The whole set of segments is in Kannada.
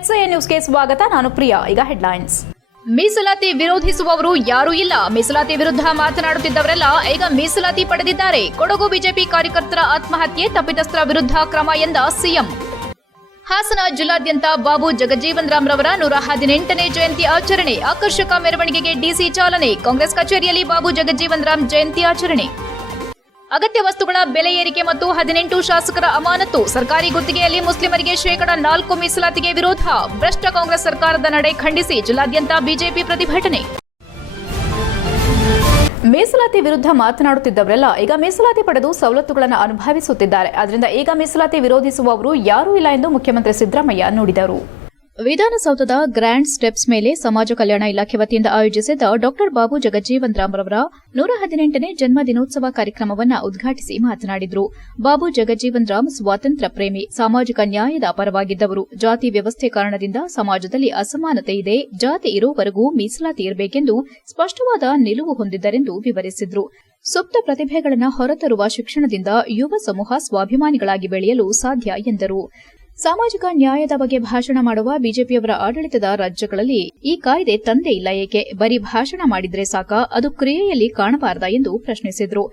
HCN ನ್ಯೂಸ್ಗೆ ಸ್ವಾಗತ. ನಾನು ಪ್ರಿಯಾ. ಈಗ ಹೆಡ್ಲೈನ್ಸ್. ಮೀಸಲಾತಿ ವಿರೋಧಿಸುವವರು ಯಾರೂ ಇಲ್ಲ. ಮೀಸಲಾತಿ ವಿರುದ್ಧ ಮಾತನಾಡುತ್ತಿದ್ದವರೆಲ್ಲ ಈಗ ಮೀಸಲಾತಿ ಪಡೆದಿದ್ದಾರೆ. ಕೊಡಗು ಬಿಜೆಪಿ ಕಾರ್ಯಕರ್ತರ ಆತ್ಮಹತ್ಯೆ, ತಪ್ಪಿತಸ್ಥರ ವಿರುದ್ಧ ಕ್ರಮ ಎಂದ ಸಿಎಂ. ಹಾಸನ ಜಿಲ್ಲಾದ್ಯಂತ ಬಾಬು ಜಗಜೀವನ್ ರಾಮ್ ರವರ 118ನೇ ಜಯಂತಿ ಆಚರಣೆ. ಆಕರ್ಷಕ ಮೆರವಣಿಗೆಗೆ ಡಿಸಿ ಚಾಲನೆ. ಕಾಂಗ್ರೆಸ್ ಕಚೇರಿಯಲ್ಲಿ ಬಾಬು ಜಗಜೀವನ್ ರಾಮ್ ಜಯಂತಿ ಆಚರಣೆ. ಅಗತ್ಯ ವಸ್ತುಗಳ ಬೆಲೆ ಏರಿಕೆ ಮತ್ತು 18 ಶಾಸಕರ ಅಮಾನತು. ಸರ್ಕಾರಿ ಗುತ್ತಿಗೆಯಲ್ಲಿ ಮುಸ್ಲಿಮರಿಗೆ ಶೇಕಡಾ 4 ಮೀಸಲಾತಿಗೆ ವಿರೋಧ. ಭ್ರಷ್ಟ ಕಾಂಗ್ರೆಸ್ ಸರ್ಕಾರದ ನಡೆ ಖಂಡಿಸಿ ಜಿಲ್ಲಾದ್ಯಂತ ಬಿಜೆಪಿ ಪ್ರತಿಭಟನೆ. ಮೀಸಲಾತಿ ವಿರುದ್ಧ ಮಾತನಾಡುತ್ತಿದ್ದವರೆಲ್ಲ ಈಗ ಮೀಸಲಾತಿ ಪಡೆದು ಸವಲತ್ತುಗಳನ್ನು ಅನುಭವಿಸುತ್ತಿದ್ದಾರೆ. ಆದ್ದರಿಂದ ಈಗ ಮೀಸಲಾತಿ ವಿರೋಧಿಸುವವರು ಯಾರೂ ಇಲ್ಲ ಎಂದು ಮುಖ್ಯಮಂತ್ರಿ ಸಿದ್ದರಾಮಯ್ಯ ನುಡಿದರು. ವಿಧಾನಸೌಧದ ಗ್ರ್ಯಾಂಡ್ ಸ್ಟೆಪ್ಸ್ ಮೇಲೆ ಸಮಾಜ ಕಲ್ಯಾಣ ಇಲಾಖೆ ವತಿಯಿಂದ ಆಯೋಜಿಸಿದ್ದ ಡಾ ಬಾಬು ಜಗಜೀವನ್ ರಾಮ್ ರವರ 118ನೇ ಜನ್ಮ ದಿನೋತ್ಸವ ಕಾರ್ಯಕ್ರಮವನ್ನು ಉದ್ಘಾಟಿಸಿ ಮಾತನಾಡಿದರು. ಬಾಬು ಜಗಜೀವನ್ ರಾಮ್ ಸ್ವಾತಂತ್ರ್ಯ ಪ್ರೇಮಿ, ಸಾಮಾಜಿಕ ನ್ಯಾಯದ ಪರವಾಗಿದ್ದವರು. ಜಾತಿ ವ್ಯವಸ್ಥೆ ಕಾರಣದಿಂದ ಸಮಾಜದಲ್ಲಿ ಅಸಮಾನತೆ ಇದೆ, ಜಾತಿ ಇರುವವರೆಗೂ ಮೀಸಲಾತಿ ಇರಬೇಕೆಂದು ಸ್ಪಷ್ಟವಾದ ನಿಲುವು ಹೊಂದಿದ್ದರೆಂದು ವಿವರಿಸಿದರು. ಸುಪ್ತ ಪ್ರತಿಭೆಗಳನ್ನು ಹೊರತರುವ ಶಿಕ್ಷಣದಿಂದ ಯುವ ಸಮೂಹ ಸ್ವಾಭಿಮಾನಿಗಳಾಗಿ ಬೆಳೆಯಲು ಸಾಧ್ಯ ಎಂದರು. ಸಾಮಾಜಿಕ ನ್ಯಾಯದ ಬಗ್ಗೆ ಭಾಷಣ ಮಾಡುವ ಬಿಜೆಪಿಯವರ ಆಡಳಿತದ ರಾಜ್ಯಗಳಲ್ಲಿ ಈ ಕಾಯ್ದೆ ತಂದೇ ಇಲ್ಲ ಏಕೆ? ಬರೀ ಭಾಷಣ ಮಾಡಿದ್ರೆ ಸಾಕ, ಅದು ಕ್ರಿಯೆಯಲ್ಲಿ ಕಾಣಬಾರದಾ ಎಂದು ಪ್ರಶ್ನಿಸಿದರು.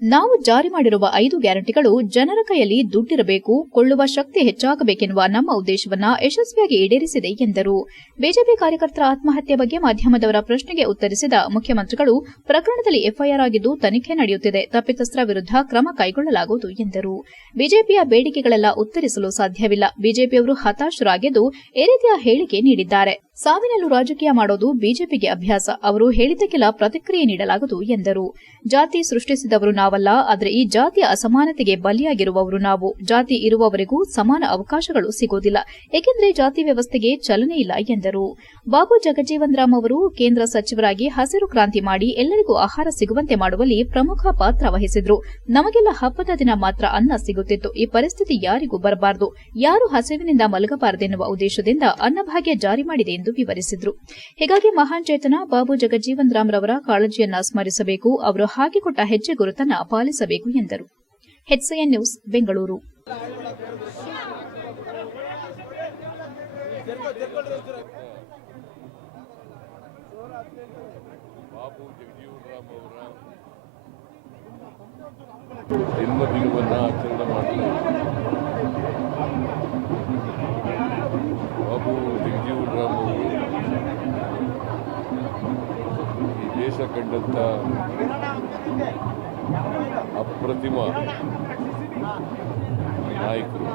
ನಾವು ಜಾರಿ ಮಾಡಿರುವ 5 ಗ್ಯಾರಂಟಿಗಳು ಜನರ ಕೈಯಲ್ಲಿ ದುಡ್ಡಿರಬೇಕು, ಕೊಳ್ಳುವ ಶಕ್ತಿ ಹೆಚ್ಚಾಗಬೇಕೆನ್ನುವ ನಮ್ಮ ಉದ್ದೇಶವನ್ನು ಯಶಸ್ವಿಯಾಗಿ ಈಡೇರಿಸಿದೆ ಎಂದರು. ಬಿಜೆಪಿ ಕಾರ್ಯಕರ್ತರ ಆತ್ಮಹತ್ಯೆ ಬಗ್ಗೆ ಮಾಧ್ಯಮದವರ ಪ್ರಶ್ನೆಗೆ ಉತ್ತರಿಸಿದ ಮುಖ್ಯಮಂತ್ರಿಗಳು, ಪ್ರಕರಣದಲ್ಲಿ ಎಫ್ಐಆರ್ ಆಗಿದ್ದು ತನಿಖೆ ನಡೆಯುತ್ತಿದೆ, ತಪ್ಪಿತಸ್ಥರ ವಿರುದ್ಧ ಕ್ರಮ ಕೈಗೊಳ್ಳಲಾಗುವುದು ಎಂದರು. ಬಿಜೆಪಿಯ ಬೇಡಿಕೆಗಳೆಲ್ಲ ಉತ್ತರಿಸಲು ಸಾಧ್ಯವಿಲ್ಲ. ಬಿಜೆಪಿಯವರು ಹತಾಶರಾಗಿದ್ದು ಈ ರೀತಿಯ ಹೇಳಿಕೆ ನೀಡಿದ್ದಾರೆ. ಸಾವಿನಲ್ಲೂ ರಾಜಕೀಯ ಮಾಡೋದು ಬಿಜೆಪಿಗೆ ಅಭ್ಯಾಸ. ಅವರು ಹೇಳಿದ್ದಕ್ಕೆಲ್ಲ ಪ್ರತಿಕ್ರಿಯೆ ನೀಡಲಾಗದು ಎಂದರು. ಜಾತಿ ಸೃಷ್ಟಿಸಿದವರು ನಾವಲ್ಲ, ಆದರೆ ಈ ಜಾತಿಯ ಅಸಮಾನತೆಗೆ ಬಲಿಯಾಗಿರುವವರು ನಾವು. ಜಾತಿ ಇರುವವರೆಗೂ ಸಮಾನ ಅವಕಾಶಗಳು ಸಿಗೋದಿಲ್ಲ, ಏಕೆಂದರೆ ಜಾತಿ ವ್ಯವಸ್ಥೆಗೆ ಚಲನೆ ಇಲ್ಲ ಎಂದರು. ಬಾಬು ಜಗಜೀವನ್ ರಾಮ್ ಅವರು ಕೇಂದ್ರ ಸಚಿವರಾಗಿ ಹಸಿರು ಕ್ರಾಂತಿ ಮಾಡಿ ಎಲ್ಲರಿಗೂ ಆಹಾರ ಸಿಗುವಂತೆ ಮಾಡುವಲ್ಲಿ ಪ್ರಮುಖ ಪಾತ್ರ ವಹಿಸಿದ್ರು. ನಮಗೆಲ್ಲ ಹಬ್ಬದ ದಿನ ಮಾತ್ರ ಅನ್ನ ಸಿಗುತ್ತಿತ್ತು. ಈ ಪರಿಸ್ಥಿತಿ ಯಾರಿಗೂ ಬರಬಾರದು, ಯಾರು ಹಸಿವಿನಿಂದ ಮಲಗಬಾರದೆನ್ನುವ ಉದ್ದೇಶದಿಂದ ಅನ್ನಭಾಗ್ಯ ಜಾರಿ ಮಾಡಿದೆ ಎಂದು ವಿವರಿಸಿದರು. ಹೀಗಾಗಿ ಮಹಾನ್ ಚೇತನ ಬಾಬು ಜಗಜೀವನ್ ರಾಮ್ ರವರ ಕಾಳಜಿಯನ್ನ ಸ್ಮರಿಸಬೇಕು, ಅವರು ಹಾಕಿಕೊಟ್ಟ ಹೆಜ್ಜೆ ಗುರುತನ್ನ ಪಾಲಿಸಬೇಕು ಎಂದರು. HCN news, Bengaluru. ಜನ್ಮದಿನವನ್ನು ಆಚರಣೆ ಮಾಡಲು ಬಾಬು ಜಗಜೀವನ್ ರಾಮ್ ಅವರು ಈ ದೇಶ ಕಂಡಂಥ ಅಪ್ರತಿಮ ನಾಯಕರು.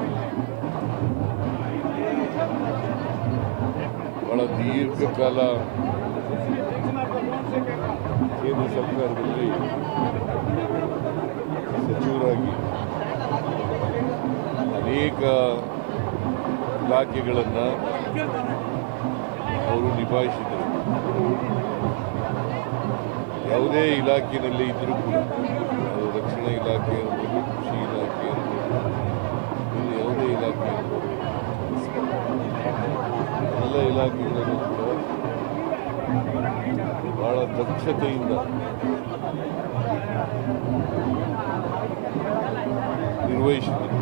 ಬಹಳ ದೀರ್ಘಕಾಲ ಕೇಂದ್ರ ಸರ್ಕಾರದಲ್ಲಿ ಸಚಿವರಾಗಿ ಅನೇಕ ಇಲಾಖೆಗಳನ್ನು ಅವರು ನಿಭಾಯಿಸಿದರು. ಯಾವುದೇ ಇಲಾಖೆಯಲ್ಲಿ ಇದ್ದರೂ ಕೂಡ, ಅದು ರಕ್ಷಣಾ ಇಲಾಖೆ ಇರ್ಬೋದು, ಕೃಷಿ ಇಲಾಖೆ ಇರ್ಬೋದು, ಯಾವುದೇ ಇಲಾಖೆ ಇರ್ಬೋದು, ಎಲ್ಲ ಇಲಾಖೆಗಳನ್ನು ಕೂಡ ಬಹಳ ದಕ್ಷತೆಯಿಂದ ನಿರ್ವಹಿಸಿದರು.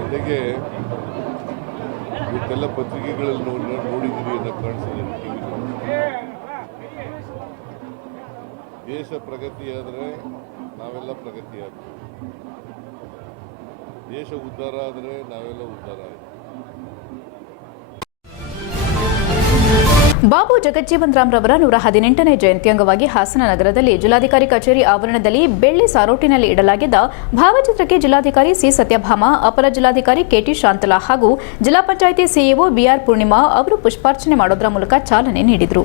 ಜೊತೆಗೆ ಇವತ್ತೆಲ್ಲ ಪತ್ರಿಕೆಗಳಲ್ಲಿ ನೋಡಿದ್ದೀರಿ ಅನ್ನೋ ಕಾಣಿಸಿದೆ. ದೇಶ ಪ್ರಗತಿಯಾದರೆ ನಾವೆಲ್ಲ ಪ್ರಗತಿಯಾಗ್ತೀವಿ, ದೇಶ ಉದ್ಧಾರ ಆದರೆ ನಾವೆಲ್ಲ ಉದ್ಧಾರ ಆಯ್ತು. ಬಾಬು ಜಗಜೀವನ್ ರಾಮ್ ರವರ 118ನೇ ಜಯಂತಿ ಅಂಗವಾಗಿ ಹಾಸನ ನಗರದಲ್ಲಿ ಜಿಲ್ಲಾಧಿಕಾರಿ ಕಚೇರಿ ಆವರಣದಲ್ಲಿ ಬೆಳ್ಳಿ ಸಾರೋಟಿನಲ್ಲಿ ಇಡಲಾಗಿದ್ದ ಭಾವಚಿತ್ರಕ್ಕೆ ಜಿಲ್ಲಾಧಿಕಾರಿ ಸಿ ಸತ್ಯಭಾಮ, ಅಪರ ಜಿಲ್ಲಾಧಿಕಾರಿ ಕೆಟಿ ಶಾಂತಲಾ ಹಾಗೂ ಜಿಲ್ಲಾ ಪಂಚಾಯಿತಿ ಸಿಇಒ ಬಿಆರ್ ಪೂರ್ಣಿಮಾ ಅವರು ಪುಷ್ಪಾರ್ಚನೆ ಮಾಡೋದರ ಮೂಲಕ ಚಾಲನೆ ನೀಡಿದರು.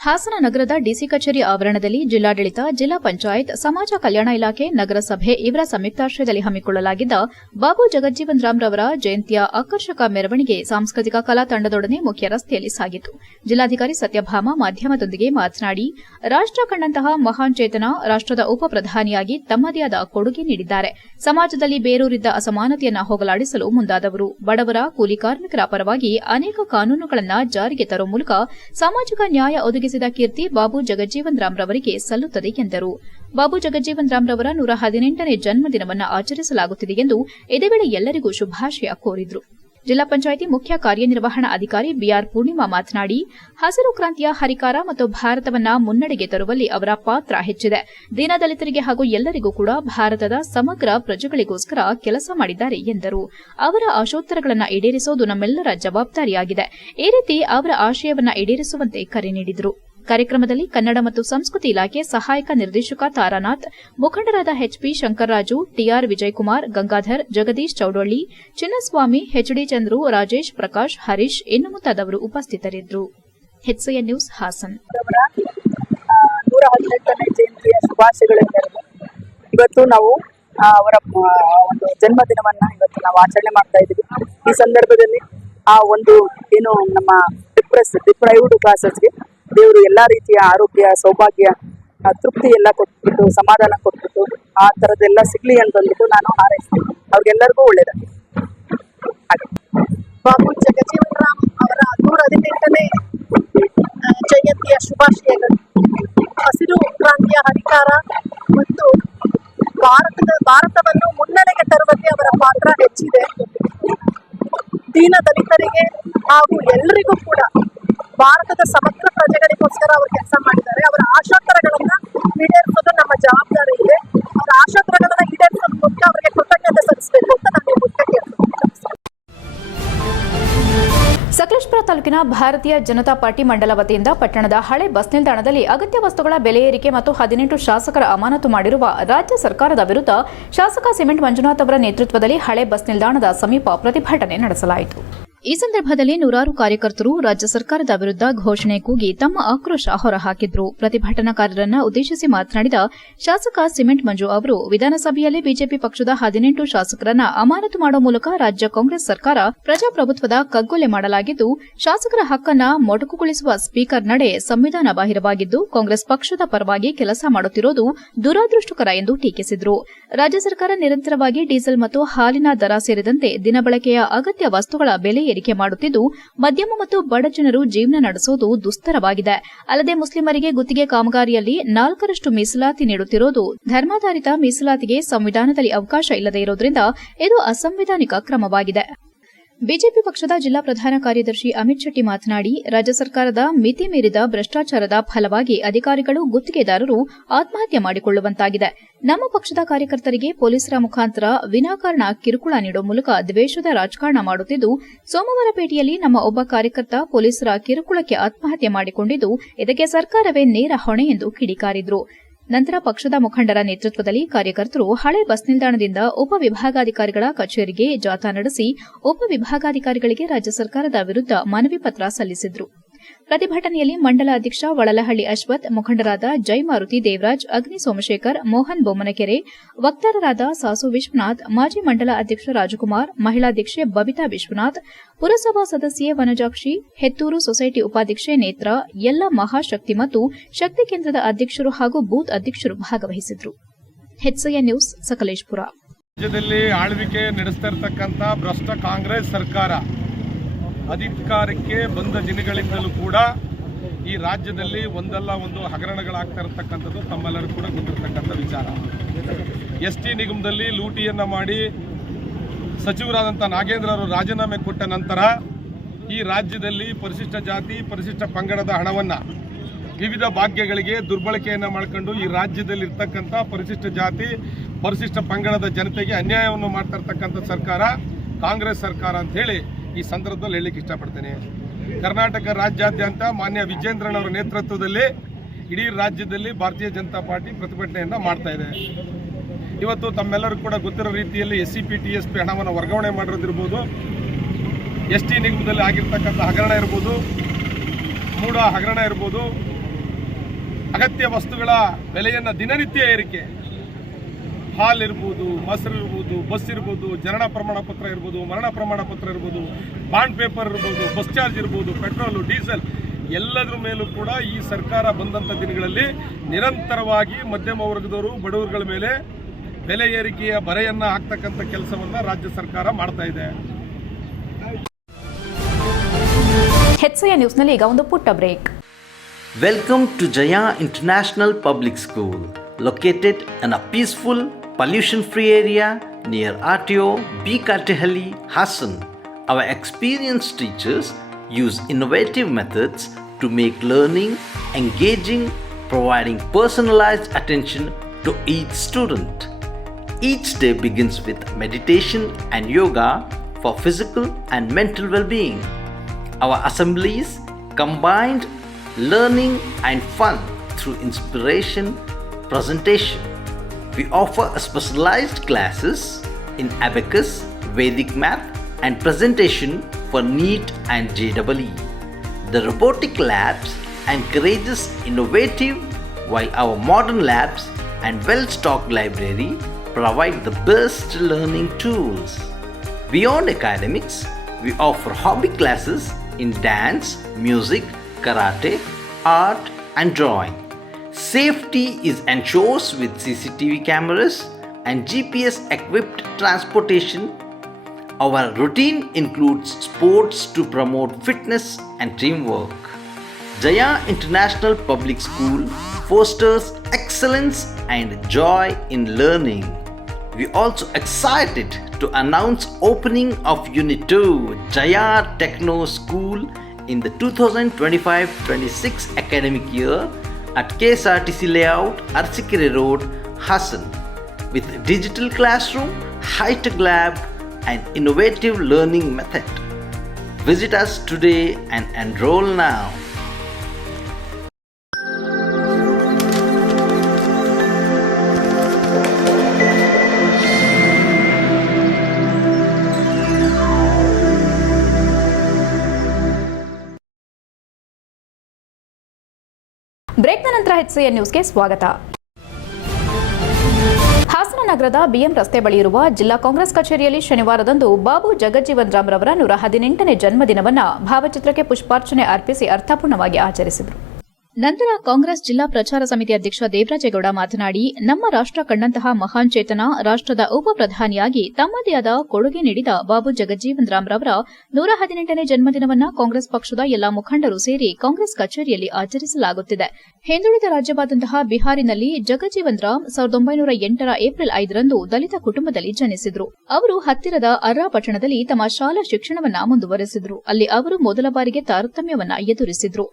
ಹಾಸನ ನಗರದ ಡಿಸಿ ಕಚೇರಿ ಆವರಣದಲ್ಲಿ ಜಿಲ್ಲಾಡಳಿತ, ಜಿಲ್ಲಾ ಪಂಚಾಯತ್, ಸಮಾಜ ಕಲ್ಯಾಣ ಇಲಾಖೆ, ನಗರಸಭೆ ಇವರ ಸಂಯುಕ್ತಾಶ್ರಯದಲ್ಲಿ ಹಮ್ಮಿಕೊಳ್ಳಲಾಗಿದ್ದ ಬಾಬು ಜಗಜೀವನ್ ರಾಮ್ ರವರ ಜಯಂತಿಯ ಆಕರ್ಷಕ ಮೆರವಣಿಗೆ ಸಾಂಸ್ಕೃತಿಕ ಕಲಾ ತಂಡದೊಡನೆ ಮುಖ್ಯ ರಸ್ತೆಯಲ್ಲಿ ಸಾಗಿತು. ಜಿಲ್ಲಾಧಿಕಾರಿ ಸತ್ಯಭಾಮ ಮಾಧ್ಯಮದೊಂದಿಗೆ ಮಾತನಾಡಿ, ರಾಷ್ಟ್ರ ಕಂಡಂತಹ ಮಹಾನ್ ಚೇತನ ರಾಷ್ಟ್ರದ ಉಪ ಪ್ರಧಾನಿಯಾಗಿ ತಮ್ಮದೇ ಆದ ಕೊಡುಗೆ ನೀಡಿದ್ದಾರೆ. ಸಮಾಜದಲ್ಲಿ ಬೇರೂರಿದ್ದ ಅಸಮಾನತೆಯನ್ನು ಹೋಗಲಾಡಿಸಲು ಮುಂದಾದವರು. ಬಡವರ, ಕೂಲಿ ಕಾರ್ಮಿಕರ ಪರವಾಗಿ ಅನೇಕ ಕಾನೂನುಗಳನ್ನು ಜಾರಿಗೆ ತರುವ ಮೂಲಕ ಸಾಮಾಜಿಕ ನ್ಯಾಯ ಒದಗಿಸಿ ಒದಗಿಸಿದ ಕೀರ್ತಿ ಬಾಬು ಜಗಜ್ಜೀವನ್ ರಾಮ್ ರವರಿಗೆ ಸಲ್ಲುತ್ತದೆ ಎಂದರು. ಬಾಬು ಜಗಜ್ಜೀವನ್ ರಾಮ್ ರವರ 118ನೇ ಜನ್ಮದಿನವನ್ನು ಆಚರಿಸಲಾಗುತ್ತಿದೆ ಎಂದು ಇದೇ ವೇಳೆ ಎಲ್ಲರಿಗೂ ಶುಭಾಶಯ ಕೋರಿದರು. ಜಿಲ್ಲಾ ಪಂಚಾಯಿತಿ ಮುಖ್ಯ ಕಾರ್ಯನಿರ್ವಹಣಾ ಅಧಿಕಾರಿ ಬಿಆರ್ ಪೂರ್ಣಿಮಾ ಮಾತನಾಡಿ, ಹಸಿರು ಕ್ರಾಂತಿಯ ಹರಿಕಾರ ಮತ್ತು ಭಾರತವನ್ನ ಮುನ್ನಡೆಗೆ ತರುವಲ್ಲಿ ಅವರ ಪಾತ್ರ ಹೆಚ್ಚಿದೆ. ದೀನದಲಿತರಿಗೆ ಹಾಗೂ ಎಲ್ಲರಿಗೂ ಕೂಡ ಭಾರತದ ಸಮಗ್ರ ಪ್ರಜೆಗಳಿಗೋಸ್ಕರ ಕೆಲಸ ಮಾಡಿದ್ದಾರೆ ಎಂದರು. ಅವರ ಆಶೋತ್ತರಗಳನ್ನು ಈಡೇರಿಸುವುದು ನಮ್ಮೆಲ್ಲರ ಜವಾಬ್ದಾರಿಯಾಗಿದೆ. ಈ ರೀತಿ ಅವರ ಆಶಯವನ್ನ ಈಡೇರಿಸುವಂತೆ ಕರೆ ನೀಡಿದರು. ಕಾರ್ಯಕ್ರಮದಲ್ಲಿ ಕನ್ನಡ ಮತ್ತು ಸಂಸ್ಕೃತಿ ಇಲಾಖೆ ಸಹಾಯಕ ನಿರ್ದೇಶಕ ತಾರಾನಾಥ್, ಮುಖಂಡರಾದ HP Shankararaju, TR Vijayakumar, Gangadhar, Jagadish Chowdolli, Chinnaswamy, HD Chandru, Rajesh, Prakash, Harish ಇನ್ನು ಮುಂತಾದವರು ಉಪಸ್ಥಿತರಿದ್ದರು. HCN news Haasan. 118ನೇ ಜಯಂತಿಯ ಶುಭಾಶಯಗಳೆಂದರೆ ಇವತ್ತು ನಾವು ಅವರ ಒಂದು ಜನ್ಮದಿನವನ್ನ ಇವತ್ತು ನಾವು ಆಚರಣೆ ಮಾಡ್ತಾ ಇದ್ದೀವಿ. ಈ ಸಂದರ್ಭದಲ್ಲಿ ಆ ಒಂದು ಏನು ನಮ್ಮ ಡಿಪ್ರೈವ್ಡ್ ಕ್ಲಾಸಸ್ಗೆ ದೇವರು ಎಲ್ಲಾ ರೀತಿಯ ಆರೋಗ್ಯ, ಸೌಭಾಗ್ಯ, ತೃಪ್ತಿ ಎಲ್ಲ ಕೊಟ್ಬಿಟ್ಟು, ಸಮಾಧಾನ ಕೊಟ್ಬಿಟ್ಟು ಆ ಥರದ್ದೆಲ್ಲ ಸಿಗ್ಲಿ ಅಂತಂದ್ಬಿಟ್ಟು ನಾನು ಹಾರೈಸ್ತೀನಿ. ಅವ್ರಿಗೆಲ್ಲರಿಗೂ ಒಳ್ಳೇದಾಗಲಿ. ಹಾಗೆ ಬಾಬು ಜಗಜೀವನ್ ರಾಮ್ ಅವರ 118ನೇ ಜಯಂತಿಯ ಶುಭಾಶಯಗಳು. ಹಸಿರು ಕ್ರಾಂತಿಯ ಹರಿಕಾರ ಮತ್ತು ಭಾರತವನ್ನು ಮುನ್ನಡೆಗೆ ತರುವಲ್ಲಿ ಅವರ ಪಾತ್ರ ಹೆಚ್ಚಿದೆ. ದೀನ ದಲಿತರಿಗೆ ಹಾಗೂ ಎಲ್ಲರಿಗೂ ಕೂಡ ಭಾರತದ ಸಮಗ್ರ ಪ್ರಜೆಗಳಿಗೋಸ್ಕರ ಅವರು ಕೆಲಸ ಮಾಡಿದ್ದಾರೆ. ಅವರ ಆಶೋತ್ತರಗಳನ್ನ ಈಡೇರಿಸೋದು ನಮ್ಮ ಜವಾಬ್ದಾರಿ ಇದೆ. ಅವರ ಆಶೋತ್ತರಗಳನ್ನ ಈಡೇರಿಸೋದು ಮೂಲಕ ಅವರಿಗೆ ಕೃತಜ್ಞತೆ ಸಲ್ಲಿಸಬೇಕು ಅಂತ ನಾನು ಮುಖ್ಯ ಕೇಳ್ತೀನಿ. ಸಕಲೇಶಪುರ ತಾಲೂಕಿನ ಭಾರತೀಯ ಜನತಾ ಪಾರ್ಟಿ ಮಂಡಲ ವತಿಯಿಂದ ಪಟ್ಟಣದ ಹಳೆ ಬಸ್ ನಿಲ್ದಾಣದಲ್ಲಿ ಅಗತ್ಯ ವಸ್ತುಗಳ ಬೆಲೆ ಏರಿಕೆ ಮತ್ತು 18 ಶಾಸಕರ ಅಮಾನತು ಮಾಡಿರುವ ರಾಜ್ಯ ಸರ್ಕಾರದ ವಿರುದ್ಧ ಶಾಸಕ ಸಿಮೆಂಟ್ ಮಂಜುನಾಥ್ ಅವರ ನೇತೃತ್ವದಲ್ಲಿ ಹಳೆ ಬಸ್ ನಿಲ್ದಾಣದ ಸಮೀಪ ಪ್ರತಿಭಟನೆ ನಡೆಸಲಾಯಿತು. ಈ ಸಂದರ್ಭದಲ್ಲಿ ನೂರಾರು ಕಾರ್ಯಕರ್ತರು ರಾಜ್ಯ ಸರ್ಕಾರದ ವಿರುದ್ಧ ಘೋಷಣೆ ಕೂಗಿ ತಮ್ಮ ಆಕ್ರೋಶ ಹೊರಹಾಕಿದ್ರು. ಪ್ರತಿಭಟನಾಕಾರರನ್ನ ಉದ್ದೇಶಿಸಿ ಮಾತನಾಡಿದ ಶಾಸಕ ಸಿಮೆಂಟ್ ಮಂಜು ಅವರು, ವಿಧಾನಸಭೆಯಲ್ಲಿ ಬಿಜೆಪಿ ಪಕ್ಷದ 18 ಶಾಸಕರನ್ನ ಅಮಾನತು ಮಾಡುವ ಮೂಲಕ ರಾಜ್ಯ ಕಾಂಗ್ರೆಸ್ ಸರ್ಕಾರ ಪ್ರಜಾಪ್ರಭುತ್ವದ ಕಗ್ಗೊಲೆ ಮಾಡಲಾಗಿದ್ದು, ಶಾಸಕರ ಹಕ್ಕನ್ನ ಮೊಟಕುಗೊಳಿಸುವ ಸ್ಪೀಕರ್ ನಡೆ ಸಂವಿಧಾನ ಬಾಹಿರವಾಗಿದ್ದು, ಕಾಂಗ್ರೆಸ್ ಪಕ್ಷದ ಪರವಾಗಿ ಕೆಲಸ ಮಾಡುತ್ತಿರುವುದು ದುರಾದೃಷ್ಟಕರ ಎಂದು ಟೀಕಿಸಿದರು. ರಾಜ್ಯ ಸರ್ಕಾರ ನಿರಂತರವಾಗಿ ಡೀಸೆಲ್ ಮತ್ತು ಹಾಲಿನ ದರ ಸೇರಿದಂತೆ ದಿನಬಳಕೆಯ ಅಗತ್ಯ ವಸ್ತುಗಳ ಬೆಲೆ ಏರಿಕೆ ಮಾಡುತ್ತಿದ್ದು, ಮಧ್ಯಮ ಮತ್ತು ಬಡ ಜನರು ಜೀವನ ನಡೆಸುವುದು ದುಸ್ತರವಾಗಿದೆ. ಅಲ್ಲದೆ ಮುಸ್ಲಿಮರಿಗೆ ಗುತ್ತಿಗೆ ಕಾಮಗಾರಿಯಲ್ಲಿ 4ರಷ್ಟು ಮೀಸಲಾತಿ ನೀಡುತ್ತಿರುವುದು ಧರ್ಮಾಧಾರಿತ ಮೀಸಲಾತಿಗೆ ಸಂವಿಧಾನದಲ್ಲಿ ಅವಕಾಶ ಇಲ್ಲದೆ ಇರುವುದರಿಂದ ಇದು ಅಸಂವಿಧಾನಿಕ ಕ್ರಮವಾಗಿದೆ. ಬಿಜೆಪಿ ಪಕ್ಷದ ಜಿಲ್ಲಾ ಪ್ರಧಾನ ಕಾರ್ಯದರ್ಶಿ ಅಮಿತ್ ಶೆಟ್ಟಿ ಮಾತನಾಡಿ, ರಾಜ್ಯ ಸರ್ಕಾರದ ಮಿತಿ ಮೀರಿದ ಭ್ರಷ್ಟಾಚಾರದ ಫಲವಾಗಿ ಅಧಿಕಾರಿಗಳು, ಗುತ್ತಿಗೆದಾರರು ಆತ್ಮಹತ್ಯೆ ಮಾಡಿಕೊಳ್ಳುವಂತಾಗಿದೆ. ನಮ್ಮ ಪಕ್ಷದ ಕಾರ್ಯಕರ್ತರಿಗೆ ಪೊಲೀಸರ ಮುಖಾಂತರ ವಿನಾಕಾರಣ ಕಿರುಕುಳ ನೀಡುವ ಮೂಲಕ ದ್ವೇಷದ ರಾಜಕಾರಣ ಮಾಡುತ್ತಿದ್ದು, ಸೋಮವಾರಪೇಟೆಯಲ್ಲಿ ನಮ್ಮ ಒಬ್ಬ ಕಾರ್ಯಕರ್ತ ಪೊಲೀಸರ ಕಿರುಕುಳಕ್ಕೆ ಆತ್ಮಹತ್ಯೆ ಮಾಡಿಕೊಂಡಿದ್ದು, ಇದಕ್ಕೆ ಸರ್ಕಾರವೇ ನೇರ ಹೊಣೆ ಎಂದು ಕಿಡಿಕಾರಿದರು. ನಂತರ ಪಕ್ಷದ ಮುಖಂಡರ ನೇತೃತ್ವದಲ್ಲಿ ಕಾರ್ಯಕರ್ತರು ಹಳೆ ಬಸ್ ನಿಲ್ದಾಣದಿಂದ ಉಪವಿಭಾಗಾಧಿಕಾರಿಗಳ ಕಚೇರಿಗೆ ಜಾಥಾ ನಡೆಸಿ ಉಪವಿಭಾಗಾಧಿಕಾರಿಗಳಿಗೆ ರಾಜ್ಯ ಸರ್ಕಾರದ ವಿರುದ್ಧ ಮನವಿ ಪತ್ರ ಸಲ್ಲಿಸಿದರು. ಪ್ರತಿಭಟನೆಯಲ್ಲಿ ಮಂಡಲ ಅಧ್ಯಕ್ಷ ವಳಲಹಳ್ಳಿ ಅಶ್ವಥ್, ಮುಖಂಡರಾದ ಜೈಮಾರುತಿ ದೇವರಾಜ್, ಅಗ್ನಿ ಸೋಮಶೇಖರ್, ಮೋಹನ್ ಬೊಮ್ಮನಕೆರೆ, ವಕ್ತಾರರಾದ ಸಾಸು ವಿಶ್ವನಾಥ್, ಮಾಜಿ ಮಂಡಲ ಅಧ್ಯಕ್ಷ ರಾಜಕುಮಾರ್, ಮಹಿಳಾಧ್ಯಕ್ಷೆ ಬಬಿತಾ ವಿಶ್ವನಾಥ್, ಪುರಸಭಾ ಸದಸ್ಯೆ ವನಜಾಕ್ಷಿ, ಹೆತ್ತೂರು ಸೊಸೈಟಿ ಉಪಾಧ್ಯಕ್ಷೆ ನೇತ್ರ, ಎಲ್ಲ ಮಹಾಶಕ್ತಿ ಮತ್ತು ಶಕ್ತಿ ಕೇಂದ್ರದ ಅಧ್ಯಕ್ಷರು ಹಾಗೂ ಬೂತ್ ಅಧ್ಯಕ್ಷರು ಭಾಗವಹಿಸಿದರು. HCN news Sakleshpur. ರಾಜ್ಯದಲ್ಲಿ ಆಳ್ವಿಕೆ ನಡೆಸ್ತಾ ಇರತಕ್ಕಂಥ ಭ್ರಷ್ಟ ಕಾಂಗ್ರೆಸ್ ಸರ್ಕಾರ ಅಧಿಕಾರಕ್ಕೆ ಬಂದ ದಿನಗಳಿಂದಲೂ ಕೂಡ ಈ ರಾಜ್ಯದಲ್ಲಿ ಒಂದಲ್ಲ ಒಂದು ಹಗರಣಗಳಾಗ್ತಾ ಇರತಕ್ಕಂಥದ್ದು ತಮ್ಮೆಲ್ಲರೂ ಕೂಡ ಗೊತ್ತಿರತಕ್ಕಂಥ ವಿಚಾರ. ST ನಿಗಮದಲ್ಲಿ ಲೂಟಿಯನ್ನ ಮಾಡಿ ಸಚಿವರಾದಂಥ ನಾಗೇಂದ್ರ ಅವರು ರಾಜೀನಾಮೆ ಕೊಟ್ಟ ನಂತರ ಈ ರಾಜ್ಯದಲ್ಲಿ ಪರಿಶಿಷ್ಟ ಜಾತಿ, ಪರಿಶಿಷ್ಟ ಪಂಗಡದ ಹಣವನ್ನು ವಿವಿಧ ಭಾಗ್ಯಗಳಿಗೆ ದುರ್ಬಳಕೆಯನ್ನು ಮಾಡಿಕೊಂಡು ಈ ರಾಜ್ಯದಲ್ಲಿ ಇರ್ತಕ್ಕಂಥ ಪರಿಶಿಷ್ಟ ಜಾತಿ, ಪರಿಶಿಷ್ಟ ಪಂಗಡದ ಜನತೆಗೆ ಅನ್ಯಾಯವನ್ನು ಮಾಡ್ತಾ ಇರ್ತಕ್ಕಂಥ ಸರ್ಕಾರ ಕಾಂಗ್ರೆಸ್ ಸರ್ಕಾರ ಅಂತ ಹೇಳಿ ಈ ಸಂದರ್ಭದಲ್ಲಿ ಹೇಳಲಿಕ್ಕೆ ಇಷ್ಟಪಡ್ತೇನೆ. ಕರ್ನಾಟಕ ರಾಜ್ಯಾದ್ಯಂತ ಮಾನ್ಯ ವಿಜೇಂದ್ರನವರ ನೇತೃತ್ವದಲ್ಲಿ ಇಡೀ ರಾಜ್ಯದಲ್ಲಿ ಭಾರತೀಯ ಜನತಾ ಪಾರ್ಟಿ ಪ್ರತಿಭಟನೆಯನ್ನು ಮಾಡ್ತಾ ಇದೆ. ಇವತ್ತು ತಮ್ಮೆಲ್ಲರೂ ಕೂಡ ಗೊತ್ತಿರೋ ರೀತಿಯಲ್ಲಿ SCP, TSP ಹಣವನ್ನು ವರ್ಗಾವಣೆ ಮಾಡಿರೋದಿರ್ಬೋದು, ST ನಿಗಮದಲ್ಲಿ ಆಗಿರ್ತಕ್ಕಂಥ ಹಗರಣ ಇರ್ಬೋದು, ಮೂಢ ಹಗರಣ ಇರ್ಬೋದು, ಅಗತ್ಯ ವಸ್ತುಗಳ ಬೆಲೆಯನ್ನು ದಿನನಿತ್ಯ ಏರಿಕೆ, ಹಾಲಿರ್ಬೋದು, ಮೊಸರಿರ್ಬೋದು, ಬಸ್ ಇರ್ಬೋದು, ಜನನ ಪ್ರಮಾಣ ಪತ್ರ ಇರ್ಬೋದು, ಮರಣ ಪ್ರಮಾಣ ಪತ್ರ ಇರ್ಬೋದು, ಬಾಂಡ್ ಪೇಪರ್ ಇರ್ಬೋದು, ಬಸ್ ಚಾರ್ಜ್ ಇರ್ಬೋದು, ಪೆಟ್ರೋಲು, ಡೀಸೆಲ್ ಎಲ್ಲದರ ಮೇಲೂ ಕೂಡ ಈ ಸರ್ಕಾರ ಬಂದಂಥ ದಿನಗಳಲ್ಲಿ ನಿರಂತರವಾಗಿ ಮಧ್ಯಮ ವರ್ಗದವರು, ಬಡವರುಗಳ ಮೇಲೆ ಬೆಲೆ ಏರಿಕೆಯ ಬರೆಯನ್ನು ಹಾಕ್ತಕ್ಕಂಥ ಕೆಲಸವನ್ನು ರಾಜ್ಯ ಸರ್ಕಾರ ಮಾಡ್ತಾ ಇದೆ. HCN ನ್ಯೂಸ್ನಲ್ಲಿ ಈಗ ಒಂದು ಪುಟ್ಟ break. Welcome to Jaya International Public School, located in a peaceful, pollution-free area near RTO B. Katehalli, Hassan. Our experienced teachers use innovative methods to make learning engaging, providing personalized attention to each student. Each day begins with meditation and yoga for physical and mental well-being. Our assemblies combined learning and fun through inspiration presentation. We offer specialized classes in abacus, Vedic math and presentation for NEET and JEE. The robotic labs encourages innovative, while our modern labs and well-stocked library provide the best learning tools. Beyond academics, we offer hobby classes in dance, music, karate, art and drawing. Safety is ensured with CCTV cameras and GPS equipped transportation. Our routine includes sports to promote fitness and teamwork. Jaya International Public School fosters excellence and joy in learning. We also excited to announce opening of Unit 2 Jaya Techno School in the 2025-26 academic year at KSRTC Layout, Arsikere Road, Hassan, with digital classroom, high-tech lab and innovative learning method. Visit us today and enroll now. ಬ್ರೇಕ್ನ ನಂತರ HCN ನ್ಯೂಸ್ಗೆ ಸ್ವಾಗತ. ಹಾಸನ ನಗರದ ಬಿಎಂ ರಸ್ತೆ ಬಳಿ ಇರುವ ಜಿಲ್ಲಾ ಕಾಂಗ್ರೆಸ್ ಕಚೇರಿಯಲ್ಲಿ ಶನಿವಾರದಂದು ಬಾಬು ಜಗಜ್ಜೀವನ್ ರಾಮ್ ರವರ 118ನೇ ಜನ್ಮದಿನವನ್ನು ಭಾವಚಿತ್ರಕ್ಕೆ ಪುಷ್ಪಾರ್ಚನೆ ಅರ್ಪಿಸಿ ಅರ್ಥಪೂರ್ಣವಾಗಿ ಆಚರಿಸಿದರು. ನಂತರ ಕಾಂಗ್ರೆಸ್ ಜಿಲ್ಲಾ ಪ್ರಚಾರ ಸಮಿತಿ ಅಧ್ಯಕ್ಷ ದೇವರಾಜೇಗೌಡ ಮಾತನಾಡಿ, ನಮ್ಮ ರಾಷ್ಟ್ರ ಕಂಡಂತಹ ಮಹಾನ್ ಚೇತನ ರಾಷ್ಟ್ರದ ಉಪ ಪ್ರಧಾನಿಯಾಗಿ ತಮ್ಮದೇ ಆದ ಕೊಡುಗೆ ನೀಡಿದ ಬಾಬು ಜಗಜ್ಜೀವನ್ ರಾಮ್ ರವರ 118ನೇ ಜನ್ಮದಿನವನ್ನು ಕಾಂಗ್ರೆಸ್ ಪಕ್ಷದ ಎಲ್ಲಾ ಮುಖಂಡರು ಸೇರಿ ಕಾಂಗ್ರೆಸ್ ಕಚೇರಿಯಲ್ಲಿ ಆಚರಿಸಲಾಗುತ್ತಿದೆ. ಹಿಂದುಳಿದ ರಾಜ್ಯವಾದಂತಹ ಬಿಹಾರಿನಲ್ಲಿ ಜಗಜ್ಜೀವನ್ ರಾಮ್ 1908 ಏಪ್ರಿಲ್ 5ರಂದು ದಲಿತ ಕುಟುಂಬದಲ್ಲಿ ಜನಿಸಿದ್ರು. ಅವರು ಹತ್ತಿರದ ಅರ್ರಾ ಪಟ್ಟಣದಲ್ಲಿ ತಮ್ಮ ಶಾಲಾ ಶಿಕ್ಷಣವನ್ನ ಮುಂದುವರೆಸಿದ್ರು. ಅಲ್ಲಿ ಅವರು ಮೊದಲ ಬಾರಿಗೆ ತಾರತಮ್ಯವನ್ನ ಎದುರಿಸಿದ್ರು.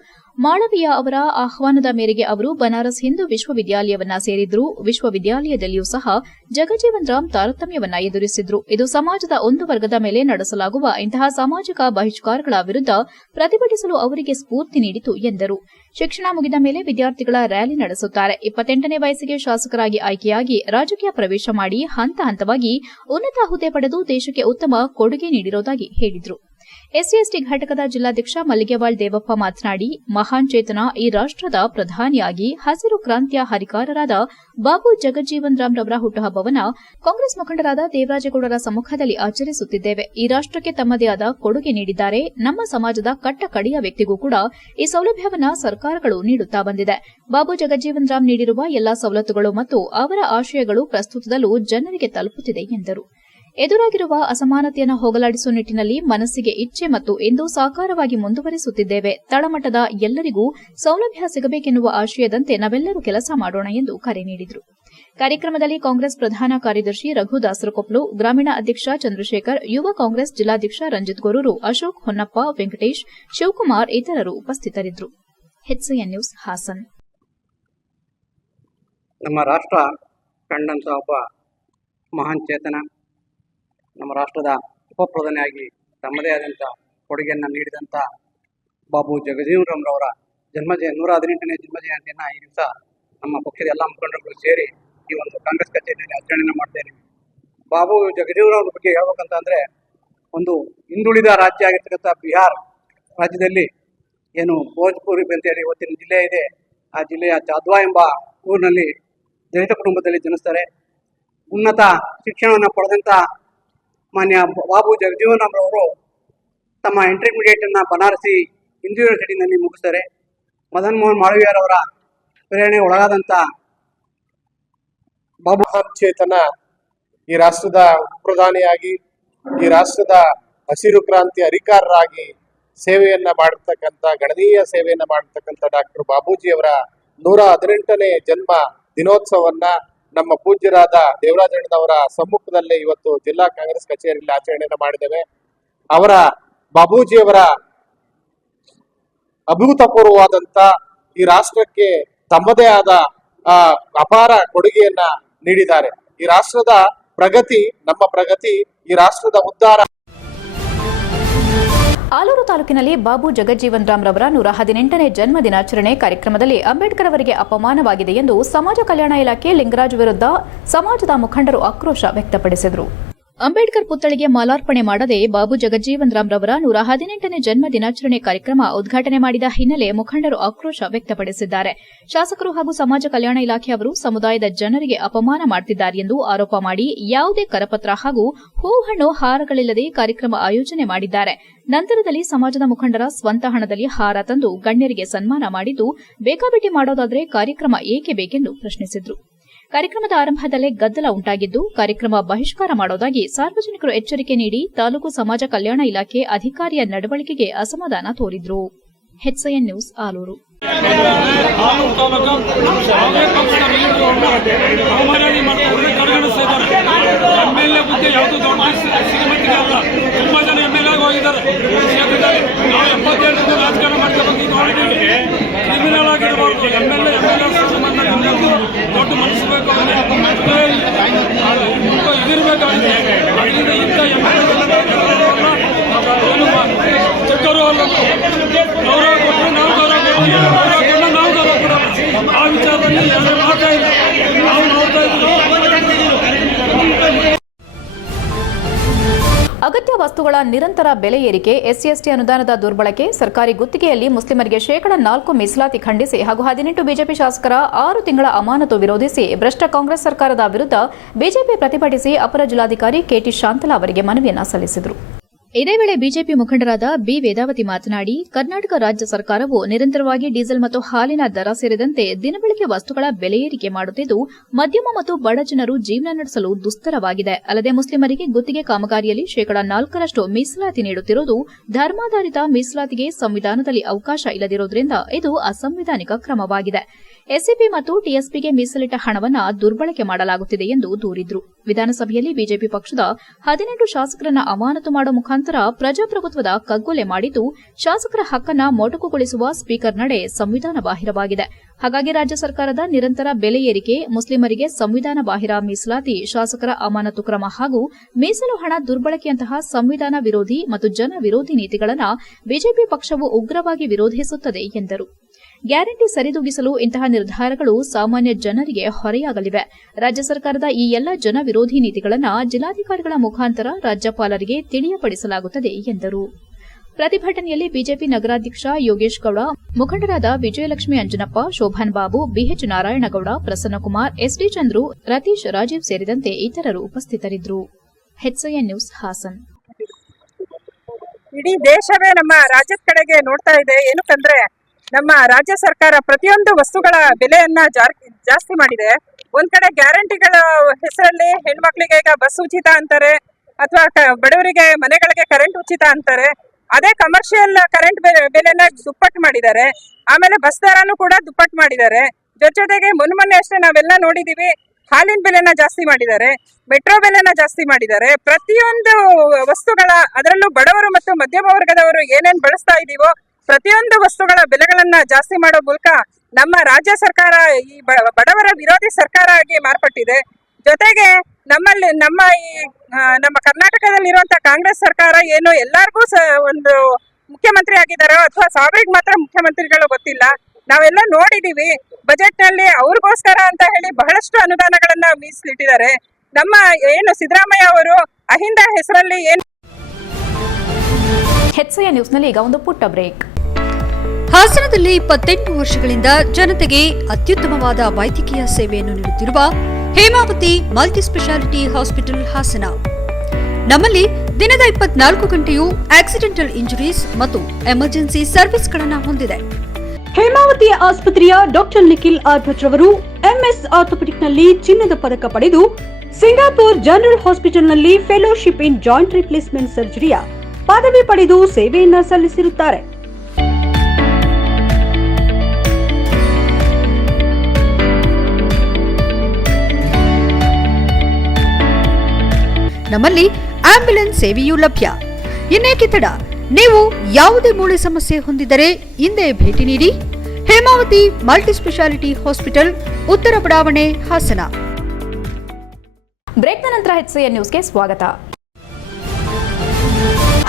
ಮಾಳವೀಯ ಅವರ ಆಹ್ವಾನದ ಮೇರೆಗೆ ಅವರು ಬನಾರಸ್ ಹಿಂದೂ ವಿಶ್ವವಿದ್ಯಾಲಯವನ್ನ ಸೇರಿದ್ರು. ವಿಶ್ವವಿದ್ಯಾಲಯದಲ್ಲಿಯೂ ಸಹ ಜಗಜ್ಜೀವನ್ ರಾಮ್ ತಾರತಮ್ಯವನ್ನ ಎದುರಿಸಿದ್ರು. ಇದು ಸಮಾಜದ ಒಂದು ವರ್ಗದ ಮೇಲೆ ನಡೆಸಲಾಗುವ ಇಂತಹ ಸಾಮಾಜಿಕ ಬಹಿಷ್ಕಾರಗಳ ವಿರುದ್ಧ ಪ್ರತಿಭಟಿಸಲು ಅವರಿಗೆ ಸ್ಫೂರ್ತಿ ನೀಡಿತು ಎಂದರು. ಶಿಕ್ಷಣ ಮುಗಿದ ಮೇಲೆ ವಿದ್ಯಾರ್ಥಿಗಳ ರ್ಯಾಲಿ ನಡೆಸುತ್ತಾರೆ. 28ನೇ ವಯಸ್ಸಿಗೆ ಶಾಸಕರಾಗಿ ಆಯ್ಕೆಯಾಗಿ ರಾಜಕೀಯ ಪ್ರವೇಶ ಮಾಡಿ ಹಂತ ಹಂತವಾಗಿ ಉನ್ನತ ಹುದ್ದೆ ಪಡೆದು ದೇಶಕ್ಕೆ ಉತ್ತಮ ಕೊಡುಗೆ ನೀಡಿರುವುದಾಗಿ ಹೇಳಿದರು. ಎಸ್ಸಿ/ಎಸ್ಟಿ ಘಟಕದ ಜಿಲ್ಲಾಧ್ಯಕ್ಷ ಮಲ್ಲಿಗೆವಾಳ್ ದೇವಪ್ಪ ಮಾತನಾಡಿ, ಮಹಾನ್ ಚೇತನ ಈ ರಾಷ್ಟ್ರದ ಪ್ರಧಾನಿಯಾಗಿ ಹಸಿರು ಕ್ರಾಂತಿಯ ಹರಿಕಾರರಾದ ಬಾಬು ಜಗಜ್ಜೀವನ್ ರಾಮ್ ರವರ ಹುಟ್ಟುಹಬ್ಬವನ್ನು ಕಾಂಗ್ರೆಸ್ ಮುಖಂಡರಾದ ದೇವರಾಜೇಗೌಡರ ಸಮ್ಮುಖದಲ್ಲಿ ಆಚರಿಸುತ್ತಿದ್ದೇವೆ. ಈ ರಾಷ್ಟ್ರಕ್ಕೆ ತಮ್ಮದೇ ಆದ ಕೊಡುಗೆ ನೀಡಿದ್ದಾರೆ. ನಮ್ಮ ಸಮಾಜದ ಕಟ್ಟ ಕಡೆಯ ವ್ಯಕ್ತಿಗೂ ಕೂಡ ಈ ಸೌಲಭ್ಯವನ್ನು ಸರ್ಕಾರಗಳು ನೀಡುತ್ತಾ ಬಂದಿದೆ. ಬಾಬು ಜಗಜ್ಜೀವನ್ ರಾಮ್ ನೀಡಿರುವ ಎಲ್ಲಾ ಸವಲತ್ತುಗಳು ಮತ್ತು ಅವರ ಆಶಯಗಳು ಪ್ರಸ್ತುತದಲ್ಲೂ ಜನರಿಗೆ ತಲುಪುತ್ತಿದೆ ಎಂದರು. ಎದುರಾಗಿರುವ ಅಸಮಾನತೆಯನ್ನು ಹೋಗಲಾಡಿಸುವ ನಿಟ್ಟಿನಲ್ಲಿ ಮನಸ್ಸಿಗೆ ಇಚ್ಛೆ ಮತ್ತು ಎಂದು ಸಾಕಾರವಾಗಿ ಮುಂದುವರಿಸುತ್ತಿದ್ದೇವೆ. ತಳಮಟ್ಟದ ಎಲ್ಲರಿಗೂ ಸೌಲಭ್ಯ ಸಿಗಬೇಕೆನ್ನುವ ಆಶಯದಂತೆ ನಾವೆಲ್ಲರೂ ಕೆಲಸ ಮಾಡೋಣ ಎಂದು ಕರೆ ನೀಡಿದರು. ಕಾರ್ಯಕ್ರಮದಲ್ಲಿ ಕಾಂಗ್ರೆಸ್ ಪ್ರಧಾನ ಕಾರ್ಯದರ್ಶಿ ರಘು ದಾಸರಕೊಪ್ಲು, ಗ್ರಾಮೀಣ ಅಧ್ಯಕ್ಷ ಚಂದ್ರಶೇಖರ್, ಯುವ ಕಾಂಗ್ರೆಸ್ ಜಿಲ್ಲಾಧ್ಯಕ್ಷ ರಂಜಿತ್ ಗೊರೂರು, ಅಶೋಕ್ ಹೊನ್ನಪ್ಪ, ವೆಂಕಟೇಶ್, ಶಿವಕುಮಾರ್ ಇತರರು ಉಪಸ್ಥಿತರಿದ್ದರು. HCN news Hassan. ನಮ್ಮ ರಾಷ್ಟ್ರ ಕಂಡಂಥ ಒಬ್ಬ ಮಹಾನ್ ಚೇತನ, ನಮ್ಮ ರಾಷ್ಟ್ರದ ಉಪಪ್ರಧಾನಿಯಾಗಿ ತಮ್ಮದೇ ಆದಂಥ ಕೊಡುಗೆಯನ್ನು ನೀಡಿದಂಥ ಬಾಬು ಜಗಜೀವನ್ ರಾಮ್ ರವರ 118ನೇ ಜನ್ಮ ಜಯಂತಿಯನ್ನು ಈ ದಿವಸ ನಮ್ಮ ಪಕ್ಷದ ಎಲ್ಲ ಮುಖಂಡರುಗಳು ಸೇರಿ ಈ ಒಂದು ಕಾಂಗ್ರೆಸ್ ಕಚೇರಿಯಲ್ಲಿ ಆಚರಣೆ ಮಾಡ್ತೇನೆ. ಬಾಬು ಜಗಜೀವನ್ ರಾಮ್ ಬಗ್ಗೆ ಹೇಳ್ಬೇಕಂತ ಅಂದರೆ, ಒಂದು ಹಿಂದುಳಿದ ರಾಜ್ಯ ಆಗಿರ್ತಕ್ಕಂಥ ಬಿಹಾರ್ ರಾಜ್ಯದಲ್ಲಿ ಏನು ಭೋಜ್ಪುರಿ ಅಂತೇಳಿ ಇವತ್ತಿನ ಜಿಲ್ಲೆ ಇದೆ, ಆ ಜಿಲ್ಲೆಯ ಚಾದ್ವಾ ಎಂಬ ಊರಿನಲ್ಲಿ ದಲಿತ ಕುಟುಂಬದಲ್ಲಿ ಜನಿಸ್ತಾರೆ. ಉನ್ನತ ಶಿಕ್ಷಣವನ್ನು ಪಡೆದಂಥ ಮಾನ್ಯ ಬಾಬು ಜಗಜೀವನ್ ರಾಮ್ ರವರು ತಮ್ಮ ಇಂಟರ್ಮೀಡಿಯೇಟನ್ನು ಬನಾರಸಿ ಹಿಂದೂ ಯೂನಿವರ್ಸಿಟಿನಲ್ಲಿ ಮುಗಿಸ್ತಾರೆ. ಮದನ್ ಮೋಹನ್ ಮಾಳವೀಯರವರ ಪ್ರೇರಣೆ ಒಳಗಾದಂಥ ಬಾಬು ಚೇತನ ಈ ರಾಷ್ಟ್ರದ ಪ್ರಧಾನಿಯಾಗಿ, ಈ ರಾಷ್ಟ್ರದ ಹಸಿರು ಕ್ರಾಂತಿ ಹರಿಕಾರರಾಗಿ ಸೇವೆಯನ್ನ ಮಾಡಿರ್ತಕ್ಕಂಥ ಗಣನೀಯ ಸೇವೆಯನ್ನ ಮಾಡಿರ್ತಕ್ಕಂಥ ಡಾಕ್ಟರ್ ಬಾಬೂಜಿಯವರ 118ನೇ ಜನ್ಮ ದಿನೋತ್ಸವವನ್ನ ನಮ್ಮ ಪೂಜ್ಯರಾದ ದೇವರಾಜಣ್ಣನವರ ಸಮ್ಮುಖದಲ್ಲಿ ಇವತ್ತು ಜಿಲ್ಲಾ ಕಾಂಗ್ರೆಸ್ ಕಚೇರಿಯಲ್ಲಿ ಆಚರಣೆಯನ್ನು ಮಾಡಿದ್ದೇವೆ. ಅವರ ಬಾಬೂಜಿಯವರ ಅಭೂತಪೂರ್ವವಾದಂತ ಈ ರಾಷ್ಟ್ರಕ್ಕೆ ತಮ್ಮದೇ ಆದ ಅಪಾರ ಕೊಡುಗೆಯನ್ನ ನೀಡಿದ್ದಾರೆ. ಈ ರಾಷ್ಟ್ರದ ಪ್ರಗತಿ ನಮ್ಮ ಪ್ರಗತಿ, ಈ ರಾಷ್ಟ್ರದ ಉದ್ಧಾರ. ಆಲೂರು ತಾಲೂಕಿನಲ್ಲಿ ಬಾಬು ಜಗಜ್ಜೀವನ್ ರಾಮ್ ರವರ 118ನೇ ಜನ್ಮ ದಿನಾಚರಣೆ ಕಾರ್ಯಕ್ರಮದಲ್ಲಿ ಅಂಬೇಡ್ಕರ್ ಅವರಿಗೆ ಅಪಮಾನವಾಗಿದೆ ಎಂದು ಸಮಾಜ ಕಲ್ಯಾಣ ಇಲಾಖೆ ಲಿಂಗರಾಜ್ ವಿರುದ್ಧ ಸಮಾಜದ ಮುಖಂಡರು ಆಕ್ರೋಶ ವ್ಯಕ್ತಪಡಿಸಿದರು. ಅಂಬೇಡ್ಕರ್ ಪುತ್ಥಳಿಗೆ ಮಾಲಾರ್ಪಣೆ ಮಾಡದೆ ಬಾಬು ಜಗಜ್ಜೀವನ್ ರಾಮ್ ರವರ 118ನೇ ಜನ್ಮ ದಿನಾಚರಣೆ ಕಾರ್ಯಕ್ರಮ ಉದ್ಘಾಟನೆ ಮಾಡಿದ ಹಿನ್ನೆಲೆ ಮುಖಂಡರು ಆಕ್ರೋಶ ವ್ಯಕ್ತಪಡಿಸಿದ್ದಾರೆ. ಶಾಸಕರು ಹಾಗೂ ಸಮಾಜ ಕಲ್ಯಾಣ ಇಲಾಖೆಯವರು ಸಮುದಾಯದ ಜನರಿಗೆ ಅಪಮಾನ ಮಾಡುತ್ತಿದ್ದಾರೆ ಎಂದು ಆರೋಪ ಮಾಡಿ ಯಾವುದೇ ಕರಪತ್ರ ಹಾಗೂ ಹೂಹಣ್ಣು ಹಾರಗಳಿಲ್ಲದೆ ಕಾರ್ಯಕ್ರಮ ಆಯೋಜನೆ ಮಾಡಿದ್ದಾರೆ. ನಂತರದಲ್ಲಿ ಸಮಾಜದ ಮುಖಂಡರ ಸ್ವಂತ ಹಣದಲ್ಲಿ ಹಾರ ತಂದು ಗಣ್ಯರಿಗೆ ಸನ್ಮಾನ ಮಾಡಿದ್ದು ಬೇಕಾಬಿಟ್ಟಿ ಮಾಡೋದಾದರೆ ಕಾರ್ಯಕ್ರಮ ಏಕೆ ಬೇಕೆಂದು ಪ್ರಶ್ನಿಸಿದರು. ಕಾರ್ಯಕ್ರಮದ ಆರಂಭದಲ್ಲೇ ಗದ್ದಲ ಉಂಟಾಗಿದ್ದು ಕಾರ್ಯಕ್ರಮ ಬಹಿಷ್ಕಾರ ಮಾಡೋದಾಗಿ ಸಾರ್ವಜನಿಕರು ಎಚ್ಚರಿಕೆ ನೀಡಿ ತಾಲೂಕು ಸಮಾಜ ಕಲ್ಯಾಣ ಇಲಾಖೆ ಅಧಿಕಾರಿಯ ನಡವಳಿಕೆಗೆ ಅಸಮಾಧಾನ ತೋರಿದ್ರು. HCN news Aluru. ದೊಡ್ಡ ಮನಸ್ಸು ಬೇಕು, ಎದಿರ್ಬೇಕಾಗಿದೆ. ಇಂಥ ಚಿಕ್ಕವರು ಅಲ್ಲ, ಗೌರವ ಕೊಟ್ಟರೆ ನಾವು ಗೌರವ ಕೊಡ್ತೀವಿ, ಗೌರವ ಕೊಟ್ಟರೆ ನಾವು ಗೌರವ ಕೊಡೋಣ. ಆ ವಿಚಾರದಲ್ಲಿ ಯಾರು ಮಾಡ್ತಾ ಇಲ್ಲ. ನಾವು ನೋಡ್ತಾ ಇದ್ದೀವಿ. ಅಗತ್ಯ ವಸ್ತುಗಳ ನಿರಂತರ ಬೆಲೆ ಏರಿಕೆ, SC/ST ಅನುದಾನದ ದುರ್ಬಳಕೆ, ಸರ್ಕಾರಿ ಗುತ್ತಿಗೆಯಲ್ಲಿ ಮುಸ್ಲಿಮರಿಗೆ ಶೇಕಡಾ 4 ಮೀಸಲಾತಿ ಖಂಡಿಸಿ ಹಾಗೂ 18 ಬಿಜೆಪಿ ಶಾಸಕರ 6 ತಿಂಗಳ ಅಮಾನತು ವಿರೋಧಿಸಿ ಭ್ರಷ್ಟ ಕಾಂಗ್ರೆಸ್ ಸರ್ಕಾರದ ವಿರುದ್ಧ ಬಿಜೆಪಿ ಪ್ರತಿಭಟಿಸಿ ಅಪರ ಜಿಲ್ಲಾಧಿಕಾರಿ KT ಶಾಂತಲಾ ಅವರಿಗೆ ಮನವಿಯನ್ನ ಸಲ್ಲಿಸಿದರು. ಇದೇ ವೇಳೆ ಬಿಜೆಪಿ ಮುಖಂಡರಾದ ಬಿ ವೇದಾವತಿ ಮಾತನಾಡಿ, ಕರ್ನಾಟಕ ರಾಜ್ಯ ಸರ್ಕಾರವು ನಿರಂತರವಾಗಿ ಡೀಸೆಲ್ ಮತ್ತು ಹಾಲಿನ ದರ ಸೇರಿದಂತೆ ದಿನಬಳಕೆ ವಸ್ತುಗಳ ಬೆಲೆ ಏರಿಕೆ ಮಾಡುತ್ತಿದ್ದು ಮಧ್ಯಮ ಮತ್ತು ಬಡ ಜನರು ಜೀವನ ನಡೆಸಲು ದುಸ್ತರವಾಗಿದೆ. ಅಲ್ಲದೆ ಮುಸ್ಲಿಮರಿಗೆ ಗುತ್ತಿಗೆ ಕಾಮಗಾರಿಯಲ್ಲಿ ಶೇಕಡಾ 4ರಷ್ಟು ಮೀಸಲಾತಿ ನೀಡುತ್ತಿರುವುದು ಧರ್ಮಾಧಾರಿತ ಮೀಸಲಾತಿಗೆ ಸಂವಿಧಾನದಲ್ಲಿ ಅವಕಾಶ ಇಲ್ಲದಿರುವುದರಿಂದ ಇದು ಅಸಂವಿಧಾನಿಕ ಕ್ರಮವಾಗಿದೆ. ಎಸ್ಸಿಪಿ ಮತ್ತು ಟಿಎಸ್ಪಿಗೆ ಮೀಸಲಿಟ್ಟ ಹಣವನ್ನು ದುರ್ಬಳಕೆ ಮಾಡಲಾಗುತ್ತಿದೆ ಎಂದು ದೂರಿದ್ರು. ವಿಧಾನಸಭೆಯಲ್ಲಿ ಬಿಜೆಪಿ ಪಕ್ಷದ 18 ಶಾಸಕರನ್ನ ಅಮಾನತು ಮಾಡುವ ಮುಖಾಂತರ ಪ್ರಜಾಪ್ರಭುತ್ವದ ಕಗ್ಗೊಲೆ ಮಾಡಿದ್ದು ಶಾಸಕರ ಹಕ್ಕನ್ನ ಮೊಟಕುಗೊಳಿಸುವ ಸ್ಪೀಕರ್ ನಡೆ ಸಂವಿಧಾನ ಬಾಹಿರವಾಗಿದೆ. ಹಾಗಾಗಿ ರಾಜ್ಯ ಸರ್ಕಾರದ ನಿರಂತರ ಬೆಲೆ ಏರಿಕೆ, ಮುಸ್ಲಿಮರಿಗೆ ಸಂವಿಧಾನ ಬಾಹಿರ ಮೀಸಲಾತಿ, ಶಾಸಕರ ಅಮಾನತು ಕ್ರಮ ಹಾಗೂ ಮೀಸಲು ಹಣ ದುರ್ಬಳಕೆಯಂತಹ ಸಂವಿಧಾನ ವಿರೋಧಿ ಮತ್ತು ಜನ ವಿರೋಧಿ ನೀತಿಗಳನ್ನು ಬಿಜೆಪಿ ಪಕ್ಷವು ಉಗ್ರವಾಗಿ ವಿರೋಧಿಸುತ್ತದೆ ಎಂದರು. ಗ್ಯಾರಂಟಿ ಸರಿದೂಗಿಸಲು ಇಂತಹ ನಿರ್ಧಾರಗಳು ಸಾಮಾನ್ಯ ಜನರಿಗೆ ಹೊರೆಯಾಗಲಿವೆ. ರಾಜ್ಯ ಸರ್ಕಾರದ ಈ ಎಲ್ಲ ಜನ ವಿರೋಧಿ ನೀತಿಗಳನ್ನು ಜಿಲ್ಲಾಧಿಕಾರಿಗಳ ಮುಖಾಂತರ ರಾಜ್ಯಪಾಲರಿಗೆ ತಿಳಿಯಪಡಿಸಲಾಗುತ್ತದೆ ಎಂದರು. ಪ್ರತಿಭಟನೆಯಲ್ಲಿ ಬಿಜೆಪಿ ನಗರಾಧ್ಯಕ್ಷ ಯೋಗೇಶ್ ಗೌಡ, ಮುಖಂಡರಾದ ವಿಜಯಲಕ್ಷ್ಮಿ ಅಂಜನಪ್ಪ, ಶೋಭಾನ್ ಬಾಬು, BH ನಾರಾಯಣಗೌಡ, ಪ್ರಸನ್ನಕುಮಾರ್, SD ಚಂದ್ರು, ರತೀಶ್, ರಾಜೀವ್ ಸೇರಿದಂತೆ ಇತರರು ಉಪಸ್ಥಿತರಿದ್ದರು. HCN news Hassan. ಇಡೀ ದೇಶವೇ ನಮ್ಮ ರಾಜ್ಯದ ಕಡೆಗೆ ನೋಡ್ತಾ ಇದೆ. ಏನಕ್ಕಂದ್ರೆ ನಮ್ಮ ರಾಜ್ಯ ಸರ್ಕಾರ ಪ್ರತಿಯೊಂದು ವಸ್ತುಗಳ ಬೆಲೆಯನ್ನ ಜಾಸ್ತಿ ಮಾಡಿದೆ. ಒಂದ್ ಕಡೆ ಗ್ಯಾರಂಟಿಗಳ ಹೆಸರಲ್ಲಿ ಹೆಣ್ಮಕ್ಳಿಗೆ ಈಗ ಬಸ್ ಉಚಿತ ಅಂತಾರೆ, ಅಥವಾ ಬಡವರಿಗೆ ಮನೆಗಳಿಗೆ ಕರೆಂಟ್ ಉಚಿತ ಅಂತಾರೆ. ಅದೇ ಕಮರ್ಷಿಯಲ್ ಕರೆಂಟ್ ಬೆಲೆನ ದುಪ್ಪಟ್ಟು ಮಾಡಿದ್ದಾರೆ. ಆಮೇಲೆ ಬಸ್ ದರನು ಕೂಡ ದುಪ್ಪಟ್ಟು ಮಾಡಿದ್ದಾರೆ. ಜೊತೆಗೆ ಮೊನ್ನೆ ಅಷ್ಟೇ ನಾವೆಲ್ಲ ನೋಡಿದೀವಿ, ಹಾಲಿನ ಬೆಲೆನ ಜಾಸ್ತಿ ಮಾಡಿದ್ದಾರೆ, ಮೆಟ್ರೋ ಬೆಲೆನ ಜಾಸ್ತಿ ಮಾಡಿದ್ದಾರೆ. ಪ್ರತಿಯೊಂದು ವಸ್ತುಗಳ, ಅದರಲ್ಲೂ ಬಡವರು ಮತ್ತು ಮಧ್ಯಮ ವರ್ಗದವರು ಏನೇನ್ ಬಳಸ್ತಾ ಇದೀವೋ ಪ್ರತಿಯೊಂದು ವಸ್ತುಗಳ ಬೆಲೆಗಳನ್ನ ಜಾಸ್ತಿ ಮಾಡೋ ಮೂಲಕ ನಮ್ಮ ರಾಜ್ಯ ಸರ್ಕಾರ ಈ ಬಡವರ ವಿರೋಧಿ ಸರ್ಕಾರ ಆಗಿ ಮಾರ್ಪಟ್ಟಿದೆ. ಜೊತೆಗೆ ನಮ್ಮ ಕರ್ನಾಟಕದಲ್ಲಿರುವಂತಹ ಕಾಂಗ್ರೆಸ್ ಸರ್ಕಾರ ಏನು ಎಲ್ಲರಿಗೂ ಒಂದು ಮುಖ್ಯಮಂತ್ರಿ ಆಗಿದ್ದಾರೋ ಅಥವಾ ಸಾವಿರಿಗೆ ಮಾತ್ರ ಮುಖ್ಯಮಂತ್ರಿಗಳು ಗೊತ್ತಿಲ್ಲ. ನಾವೆಲ್ಲ ನೋಡಿದೀವಿ, ಬಜೆಟ್ ನಲ್ಲಿ ಅವ್ರಿಗೋಸ್ಕರ ಅಂತ ಹೇಳಿ ಬಹಳಷ್ಟು ಅನುದಾನಗಳನ್ನ ಮೀಸಲಿಟ್ಟಿದ್ದಾರೆ. ನಮ್ಮ ಏನು ಸಿದ್ದರಾಮಯ್ಯ ಅವರು ಅಹಿಂದ ಹೆಸರಲ್ಲಿ ಏನು. HCN ನ್ಯೂಸ್ನಲ್ಲಿ ಈಗ ಒಂದು ಪುಟ್ಟ ಬ್ರೇಕ್. ಹಾಸನದಲ್ಲಿ 28 ವರ್ಷಗಳಿಂದ ಜನತೆಗೆ ಅತ್ಯುತ್ತಮವಾದ ವೈದ್ಯಕೀಯ ಸೇವೆಯನ್ನು ನೀಡುತ್ತಿರುವ Hemavathi multi speciality hospital Hassan. ನಮ್ಮಲ್ಲಿ ದಿನದ 24 ಗಂಟೆಯೂ ಆಕ್ಸಿಡೆಂಟಲ್ ಇಂಜುರೀಸ್ ಮತ್ತು ಎಮರ್ಜೆನ್ಸಿ ಸರ್ವಿಸ್ಗಳನ್ನು ಹೊಂದಿದೆ. ಹೇಮಾವತಿ ಆಸ್ಪತ್ರೆಯ ಡಾಕ್ಟರ್ ನಿಖಿಲ್ ಆರ್ ಭಟ್ ರವರು MS ಆರ್ಥೋಪೆಡಿಕ್ನಲ್ಲಿ ಚಿನ್ನದ ಪದಕ ಪಡೆದು ಸಿಂಗಾಪುರ್ ಜನರಲ್ ಹಾಸ್ಪಿಟಲ್ನಲ್ಲಿ ಫೆಲೋಶಿಪ್ ಇನ್ ಜಾಯಿಂಟ್ ರಿಪ್ಲೇಸ್ಮೆಂಟ್ ಸರ್ಜರಿಯ ಪದವಿ ಪಡೆದು ಸೇವೆಯನ್ನ ಸಲ್ಲಿಸಿರುತ್ತಾರೆ. ನಮ್ಮಲ್ಲಿ ಆಂಬ್ಯುಲೆನ್ಸ್ ಸೇವೆಯೂ ಲಭ್ಯ. ಇನ್ನೇಕೆ ತಡ? ನೀವು ಯಾವುದೇ ಮೂಳೆ ಸಮಸ್ಯೆ ಹೊಂದಿದರೆ ಹಿಂದೆ ಭೇಟಿ ನೀಡಿ. ಹೇಮಾವತಿ ಮಲ್ಟಿ ಸ್ಪೆಷಾಲಿಟಿ ಹಾಸ್ಪಿಟಲ್, ಉತ್ತರ ಬಡಾವಣೆ, ಹಾಸನ. ಬ್ರೇಕ್ನ ನಂತರ HCN ನ್ಯೂಸ್ಗೆ ಸ್ವಾಗತ.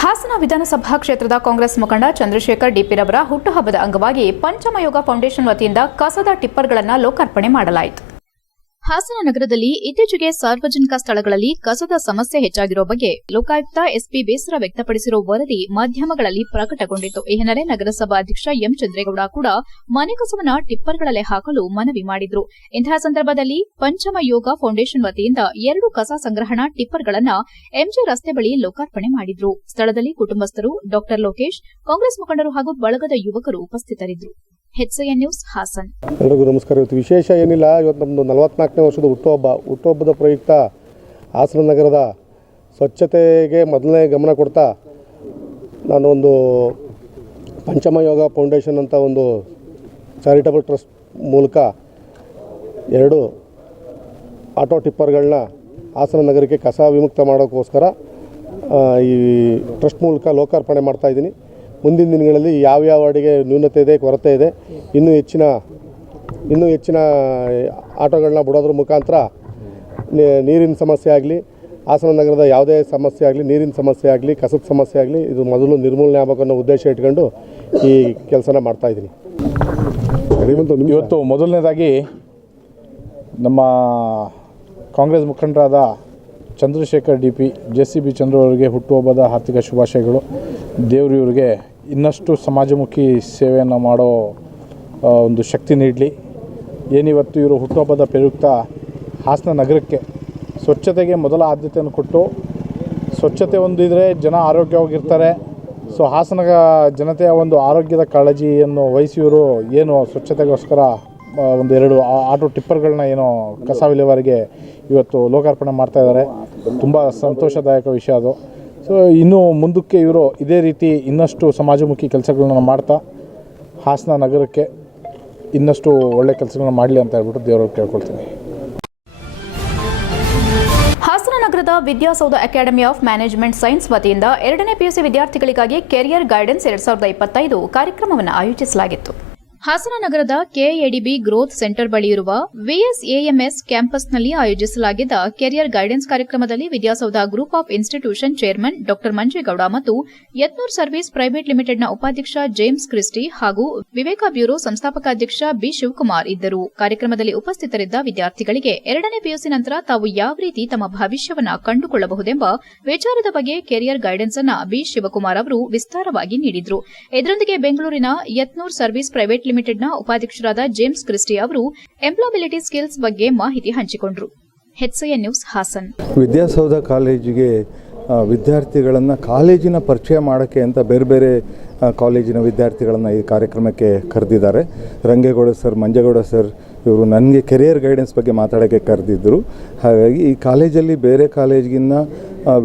ಹಾಸನ ವಿಧಾನಸಭಾ ಕ್ಷೇತ್ರದ ಕಾಂಗ್ರೆಸ್ ಮುಖಂಡ ಚಂದ್ರಶೇಖರ್ DP ರವರ ಹುಟ್ಟುಹಬ್ಬದ ಅಂಗವಾಗಿ ಪಂಚಮಯೋಗ ಫೌಂಡೇಶನ್ ವತಿಯಿಂದ ಕಸದ ಟಿಪ್ಪರ್ಗಳನ್ನು ಲೋಕಾರ್ಪಣೆ ಮಾಡಲಾಯಿತು. ಹಾಸನ ನಗರದಲ್ಲಿ ಇತ್ತೀಚೆಗೆ ಸಾರ್ವಜನಿಕ ಸ್ಥಳಗಳಲ್ಲಿ ಕಸದ ಸಮಸ್ಯೆ ಹೆಚ್ಚಾಗಿರುವ ಬಗ್ಗೆ ಲೋಕಾಯುಕ್ತ SP ಬೇಸರ ವ್ಯಕ್ತಪಡಿಸಿರುವ ವರದಿ ಮಾಧ್ಯಮಗಳಲ್ಲಿ ಪ್ರಕಟಗೊಂಡಿತ್ತು. ಈ ಹಿನ್ನೆಲೆ ನಗರಸಭಾ ಅಧ್ಯಕ್ಷ ಎಂ ಚಂದ್ರೇಗೌಡ ಕೂಡ ಮನೆ ಕಸವನ್ನ ಟಿಪ್ಪರ್ಗಳಲ್ಲೇ ಹಾಕಲು ಮನವಿ ಮಾಡಿದ್ರು. ಇಂತಹ ಸಂದರ್ಭದಲ್ಲಿ ಪಂಚಮಯೋಗ ಫೌಂಡೇಶನ್ ವತಿಯಿಂದ 2 ಕಸ ಸಂಗ್ರಹಣಾ ಟಿಪ್ಪರ್ಗಳನ್ನ MG ರಸ್ತೆ ಬಳಿ ಲೋಕಾರ್ಪಣೆ ಮಾಡಿದ್ರು. ಸ್ಥಳದಲ್ಲಿ ಕುಟುಂಬಸ್ಥರು, ಡಾ ಲೋಕೇಶ್, ಕಾಂಗ್ರೆಸ್ ಮುಖಂಡರು ಹಾಗೂ ಬಳಗದ ಯುವಕರು ಉಪಸ್ಥಿತರಿದ್ದರು. HCN news Hassan. ಎಲ್ಲರಿಗೂ ನಮಸ್ಕಾರ. ಇವತ್ತು ವಿಶೇಷ ಏನಿಲ್ಲ. ಇವತ್ತು ನಮ್ಮದು 44ನೇ ವರ್ಷದ ಹುಟ್ಟುಹಬ್ಬದ ಪ್ರಯುಕ್ತ ಹಾಸನ ನಗರದ ಸ್ವಚ್ಛತೆಗೆ ಮೊದಲನೇ ಗಮನ ಕೊಡ್ತಾ ನಾನು ಒಂದು ಪಂಚಮಯೋಗ ಫೌಂಡೇಶನ್ ಅಂತ ಒಂದು ಚಾರಿಟಬಲ್ ಟ್ರಸ್ಟ್ ಮೂಲಕ 2 ಆಟೋ ಟಿಪ್ಪರ್ಗಳನ್ನ ಹಾಸನ ನಗರಕ್ಕೆ ಕಸ ವಿಮುಕ್ತ ಮಾಡೋಕ್ಕೋಸ್ಕರ ಈ ಟ್ರಸ್ಟ್ ಮೂಲಕ ಲೋಕಾರ್ಪಣೆ ಮಾಡ್ತಾಯಿದ್ದೀನಿ. ಮುಂದಿನ ದಿನಗಳಲ್ಲಿ ಯಾವ್ಯಾವ ಅಡಿಗೆ ನ್ಯೂನತೆ ಇದೆ, ಕೊರತೆ ಇದೆ, ಇನ್ನೂ ಹೆಚ್ಚಿನ ಆಟೋಗಳನ್ನ ಬಿಡೋದ್ರ ಮುಖಾಂತರ ನೀರಿನ ಸಮಸ್ಯೆ ಆಗಲಿ, ಹಾಸನ ನಗರದ ಯಾವುದೇ ಸಮಸ್ಯೆ ಆಗಲಿ, ನೀರಿನ ಸಮಸ್ಯೆ ಆಗಲಿ, ಕಸದ ಸಮಸ್ಯೆ ಆಗಲಿ, ಇದು ಮೊದಲು ನಿರ್ಮೂಲನೆ ಆಗಬೇಕು ಅನ್ನೋ ಉದ್ದೇಶ ಇಟ್ಕೊಂಡು ಈ ಕೆಲಸನ ಮಾಡ್ತಾಯಿದ್ದೀನಿ. ಇವತ್ತು ಮೊದಲನೇದಾಗಿ ನಮ್ಮ ಕಾಂಗ್ರೆಸ್ ಮುಖಂಡರಾದ ಚಂದ್ರಶೇಖರ್ DP JCB ಚಂದ್ರು ಅವರಿಗೆ ಹುಟ್ಟುಹಬ್ಬದ ಹಾರ್ದಿಕ ಶುಭಾಶಯಗಳು. ದೇವರು ಇವರಿಗೆ ಇನ್ನಷ್ಟು ಸಮಾಜಮುಖಿ ಸೇವೆಯನ್ನು ಮಾಡೋ ಒಂದು ಶಕ್ತಿ ನೀಡಲಿ. ಏನಿವತ್ತು ಇವರು ಹುಟ್ಟುಹಬ್ಬದ ಪ್ರಯುಕ್ತ ಹಾಸನ ನಗರಕ್ಕೆ ಸ್ವಚ್ಛತೆಗೆ ಮೊದಲ ಆದ್ಯತೆಯನ್ನು ಕೊಟ್ಟು, ಸ್ವಚ್ಛತೆ ಒಂದಿದ್ರೆ ಜನ ಆರೋಗ್ಯವಾಗಿರ್ತಾರೆ. ಸೊ ಹಾಸನ ಜನತೆಯ ಒಂದು ಆರೋಗ್ಯದ ಕಾಳಜಿಯನ್ನು ವಹಿಸಿ ಇವರು ಏನು ಸ್ವಚ್ಛತೆಗೋಸ್ಕರ 2 ಆಟೋ ಟಿಪ್ಪರ್ಗಳನ್ನ ಏನೋ ಕಸ ವಿಲೇವಾರಿಗೆ ಇವತ್ತು ಲೋಕಾರ್ಪಣೆ ಮಾಡ್ತಾಯಿದ್ದಾರೆ. ತುಂಬ ಸಂತೋಷದಾಯಕ ವಿಷಯ ಅದು. ಸೊ ಇನ್ನೂ ಮುಂದಕ್ಕೆ ಇವರು ಇದೇ ರೀತಿ ಇನ್ನಷ್ಟು ಸಮಾಜಮುಖಿ ಕೆಲಸಗಳನ್ನ ಮಾಡ್ತಾ ಹಾಸನ ನಗರಕ್ಕೆ ಇನ್ನಷ್ಟು ಒಳ್ಳೆ ಕೆಲಸಗಳನ್ನ ಮಾಡಲಿ ಅಂತ ಹೇಳ್ಬಿಟ್ಟು ದೇವರಲ್ಲಿ ಕೇಳ್ಕೊಳ್ತೀನಿ. ಹಾಸನ ನಗರದ Vidyasoudha academy of management science ವತಿಯಿಂದ 2ನೇ PUC ವಿದ್ಯಾರ್ಥಿಗಳಿಗಾಗಿ ಕೆರಿಯರ್ ಗೈಡೆನ್ಸ್ 2025 ಕಾರ್ಯಕ್ರಮವನ್ನು ಆಯೋಜಿಸಲಾಗಿತ್ತು. ಹಾಸನ ನಗರದ KADB ಗ್ರೋತ್ ಸೆಂಟರ್ ಬಳಿ ಇರುವ VSAMS ಕ್ಯಾಂಪಸ್ನಲ್ಲಿ ಆಯೋಜಿಸಲಾಗಿದ್ದ ಕೆರಿಯರ್ ಗೈಡೆನ್ಸ್ ಕಾರ್ಯಕ್ರಮದಲ್ಲಿ Vidyasoudha group of institution chairman ಡಾ ಮಂಜೇಗೌಡ ಮತ್ತು ಯತ್ನೂರ್ ಸರ್ವಿಸ್ ಪ್ರೈವೇಟ್ ಲಿಮಿಟೆಡ್ನ ಉಪಾಧ್ಯಕ್ಷ ಜೇಮ್ಸ್ ಕ್ರಿಸ್ಟಿ ಹಾಗೂ ವಿವೇಕ ಬ್ಯೂರೋ ಸಂಸ್ಥಾಪಕ ಅಧ್ಯಕ್ಷ B ಶಿವಕುಮಾರ್ ಇದ್ದರು. ಕಾರ್ಯಕ್ರಮದಲ್ಲಿ ಉಪಸ್ಥಿತರಿದ್ದ ವಿದ್ಯಾರ್ಥಿಗಳಿಗೆ 2ನೇ PUC ನಂತರ ತಾವು ಯಾವ ರೀತಿ ತಮ್ಮ ಭವಿಷ್ಯವನ್ನು ಕಂಡುಕೊಳ್ಳಬಹುದೆಂಬ ವಿಚಾರದ ಬಗ್ಗೆ ಕೆರಿಯರ್ ಗೈಡೆನ್ಸ್ ಅನ್ನು B ಶಿವಕುಮಾರ್ ಅವರು ವಿಸ್ತಾರವಾಗಿ ನೀಡಿದರು. ಇದರೊಂದಿಗೆ ಬೆಂಗಳೂರಿನ ಯತ್ನೂರ್ ಸರ್ವಿಸ್ ಪ್ರೈವೇಟ್ ಲಿಮಿಟೆಡ್ನ ಉಪಾಧ್ಯಕ್ಷರಾದ ಜೇಮ್ಸ್ ಕ್ರಿಸ್ಟಿ ಅವರು ಎಂಪ್ಲಾಯಬಿಲಿಟಿ ಸ್ಕಿಲ್ಸ್ ಬಗ್ಗೆ ಮಾಹಿತಿ ಹಂಚಿಕೊಂಡರು. HCN news Haasan. ವಿದ್ಯಾಸೌಧ ಕಾಲೇಜಿಗೆ ವಿದ್ಯಾರ್ಥಿಗಳನ್ನು ಕಾಲೇಜಿನ ಪರಿಚಯ ಮಾಡೋಕ್ಕೆ ಅಂತ ಬೇರೆ ಬೇರೆ ಕಾಲೇಜಿನ ವಿದ್ಯಾರ್ಥಿಗಳನ್ನು ಈ ಕಾರ್ಯಕ್ರಮಕ್ಕೆ ಕರೆದಿದ್ದಾರೆ. ರಂಗೇಗೌಡ ಸರ್, ಮಂಜೇಗೌಡ ಸರ್ ಇವರು ನನಗೆ ಕೆರಿಯರ್ ಗೈಡೆನ್ಸ್ ಬಗ್ಗೆ ಮಾತಾಡೋಕ್ಕೆ ಕರೆದಿದ್ದರು. ಹಾಗಾಗಿ ಈ ಕಾಲೇಜಲ್ಲಿ ಬೇರೆ ಕಾಲೇಜಿಗಿನ್ನ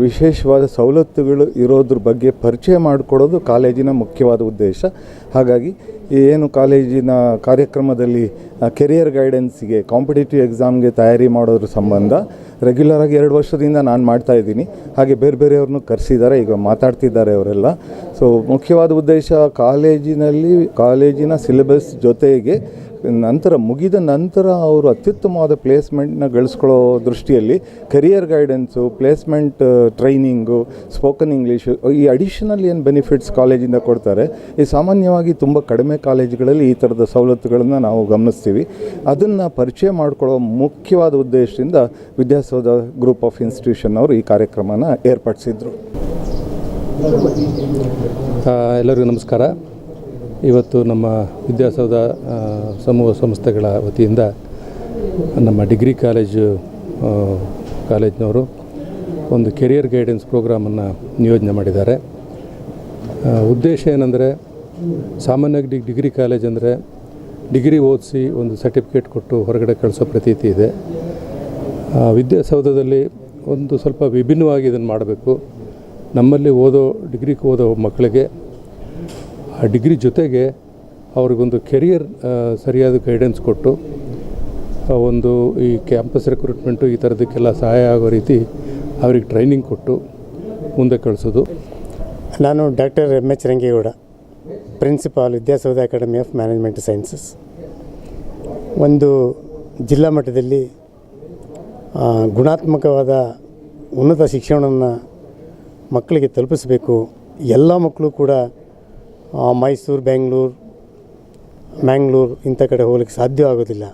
ವಿಶೇಷವಾದ ಸವಲತ್ತುಗಳು ಇರೋದ್ರ ಬಗ್ಗೆ ಪರಿಚಯ ಮಾಡಿಕೊಡೋದು ಕಾಲೇಜಿನ ಮುಖ್ಯವಾದ ಉದ್ದೇಶ. ಹಾಗಾಗಿ ಏನು ಕಾಲೇಜಿನ ಕಾರ್ಯಕ್ರಮದಲ್ಲಿ ಕೆರಿಯರ್ ಗೈಡೆನ್ಸಿಗೆ ಕಾಂಪಿಟೇಟಿವ್ ಎಕ್ಸಾಮ್ಗೆ ತಯಾರಿ ಮಾಡೋದ್ರ ಸಂಬಂಧ ರೆಗ್ಯುಲರಾಗಿ 2 ವರ್ಷದಿಂದ ನಾನು ಮಾಡ್ತಾಯಿದ್ದೀನಿ. ಹಾಗೆ ಬೇರೆ ಬೇರೆಯವ್ರನ್ನೂ ಕರೆಸಿದ್ದಾರೆ, ಈಗ ಮಾತಾಡ್ತಿದ್ದಾರೆ ಅವರೆಲ್ಲ. ಸೊ ಮುಖ್ಯವಾದ ಉದ್ದೇಶ ಕಾಲೇಜಿನ ಸಿಲೆಬಸ್ ಜೊತೆಗೆ ಮುಗಿದ ನಂತರ ಅವರು ಅತ್ಯುತ್ತಮವಾದ ಪ್ಲೇಸ್ಮೆಂಟ್ನ ಗಳಿಸ್ಕೊಳ್ಳೋ ದೃಷ್ಟಿಯಲ್ಲಿ career guidance, placement training, spoken English, ಈ ಅಡಿಷನಲ್ ಏನು ಬೆನಿಫಿಟ್ಸ್ ಕಾಲೇಜಿಂದ ಕೊಡ್ತಾರೆ, ಈ ಸಾಮಾನ್ಯವಾಗಿ ತುಂಬ ಕಡಿಮೆ ಕಾಲೇಜುಗಳಲ್ಲಿ ಈ ಥರದ ಸವಲತ್ತುಗಳನ್ನು ನಾವು ಗಮನಿಸ್ತೀವಿ. ಅದನ್ನು ಪರಿಚಯ ಮಾಡಿಕೊಳ್ಳೋ ಮುಖ್ಯವಾದ ಉದ್ದೇಶದಿಂದ ವಿದ್ಯಾಸೌಧ ಗ್ರೂಪ್ ಆಫ್ ಇನ್ಸ್ಟಿಟ್ಯೂಷನ್ ಅವರು ಈ ಕಾರ್ಯಕ್ರಮನ ಏರ್ಪಡಿಸಿದ್ರು. ಎಲ್ಲರಿಗೂ ನಮಸ್ಕಾರ. ಇವತ್ತು ನಮ್ಮ ವಿದ್ಯಾಸೌಧ ಸಮೂಹ ಸಂಸ್ಥೆಗಳ ವತಿಯಿಂದ ನಮ್ಮ ಡಿಗ್ರಿ ಕಾಲೇಜಿನವರು ಒಂದು ಕೆರಿಯರ್ ಗೈಡೆನ್ಸ್ ಪ್ರೋಗ್ರಾಮನ್ನು ನಿಯೋಜನೆ ಮಾಡಿದ್ದಾರೆ. ಉದ್ದೇಶ ಏನಂದರೆ, ಸಾಮಾನ್ಯವಾಗಿ ಡಿಗ್ರಿ ಕಾಲೇಜ್ ಅಂದರೆ ಡಿಗ್ರಿ ಓದಿಸಿ ಒಂದು ಸರ್ಟಿಫಿಕೇಟ್ ಕೊಟ್ಟು ಹೊರಗಡೆ ಕಳಿಸೋ ಪ್ರತೀತಿ ಇದೆ. ವಿದ್ಯಾಸೌಧದಲ್ಲಿ ಒಂದು ಸ್ವಲ್ಪ ವಿಭಿನ್ನವಾಗಿ ಇದನ್ನು ಮಾಡಬೇಕು. ನಮ್ಮಲ್ಲಿ ಡಿಗ್ರಿಗೆ ಓದೋ ಮಕ್ಕಳಿಗೆ ಆ ಡಿಗ್ರಿ ಜೊತೆಗೆ ಅವ್ರಿಗೊಂದು ಕೆರಿಯರ್ ಸರಿಯಾದ ಗೈಡೆನ್ಸ್ ಕೊಟ್ಟು ಒಂದು ಈ ಕ್ಯಾಂಪಸ್ ರಿಕ್ರೂಟ್ಮೆಂಟು ಈ ಥರದಕ್ಕೆಲ್ಲ ಸಹಾಯ ಆಗೋ ರೀತಿ ಅವ್ರಿಗೆ ಟ್ರೈನಿಂಗ್ ಕೊಟ್ಟು ಮುಂದೆ ಕಳಿಸೋದು. ನಾನು doctor M.H. Rangegowda, principal Vidyasoudha academy of management sciences. ಒಂದು ಜಿಲ್ಲಾ ಮಟ್ಟದಲ್ಲಿ ಗುಣಾತ್ಮಕವಾದ ಉನ್ನತ ಶಿಕ್ಷಣವನ್ನು ಮಕ್ಕಳಿಗೆ ತಲುಪಿಸಬೇಕು. ಎಲ್ಲ ಮಕ್ಕಳು ಕೂಡ ಮೈಸೂರು, ಮ್ಯಾಂಗ್ಳೂರು ಇಂಥ ಕಡೆ ಹೋಗಲಿಕ್ಕೆ ಸಾಧ್ಯ ಆಗೋದಿಲ್ಲ.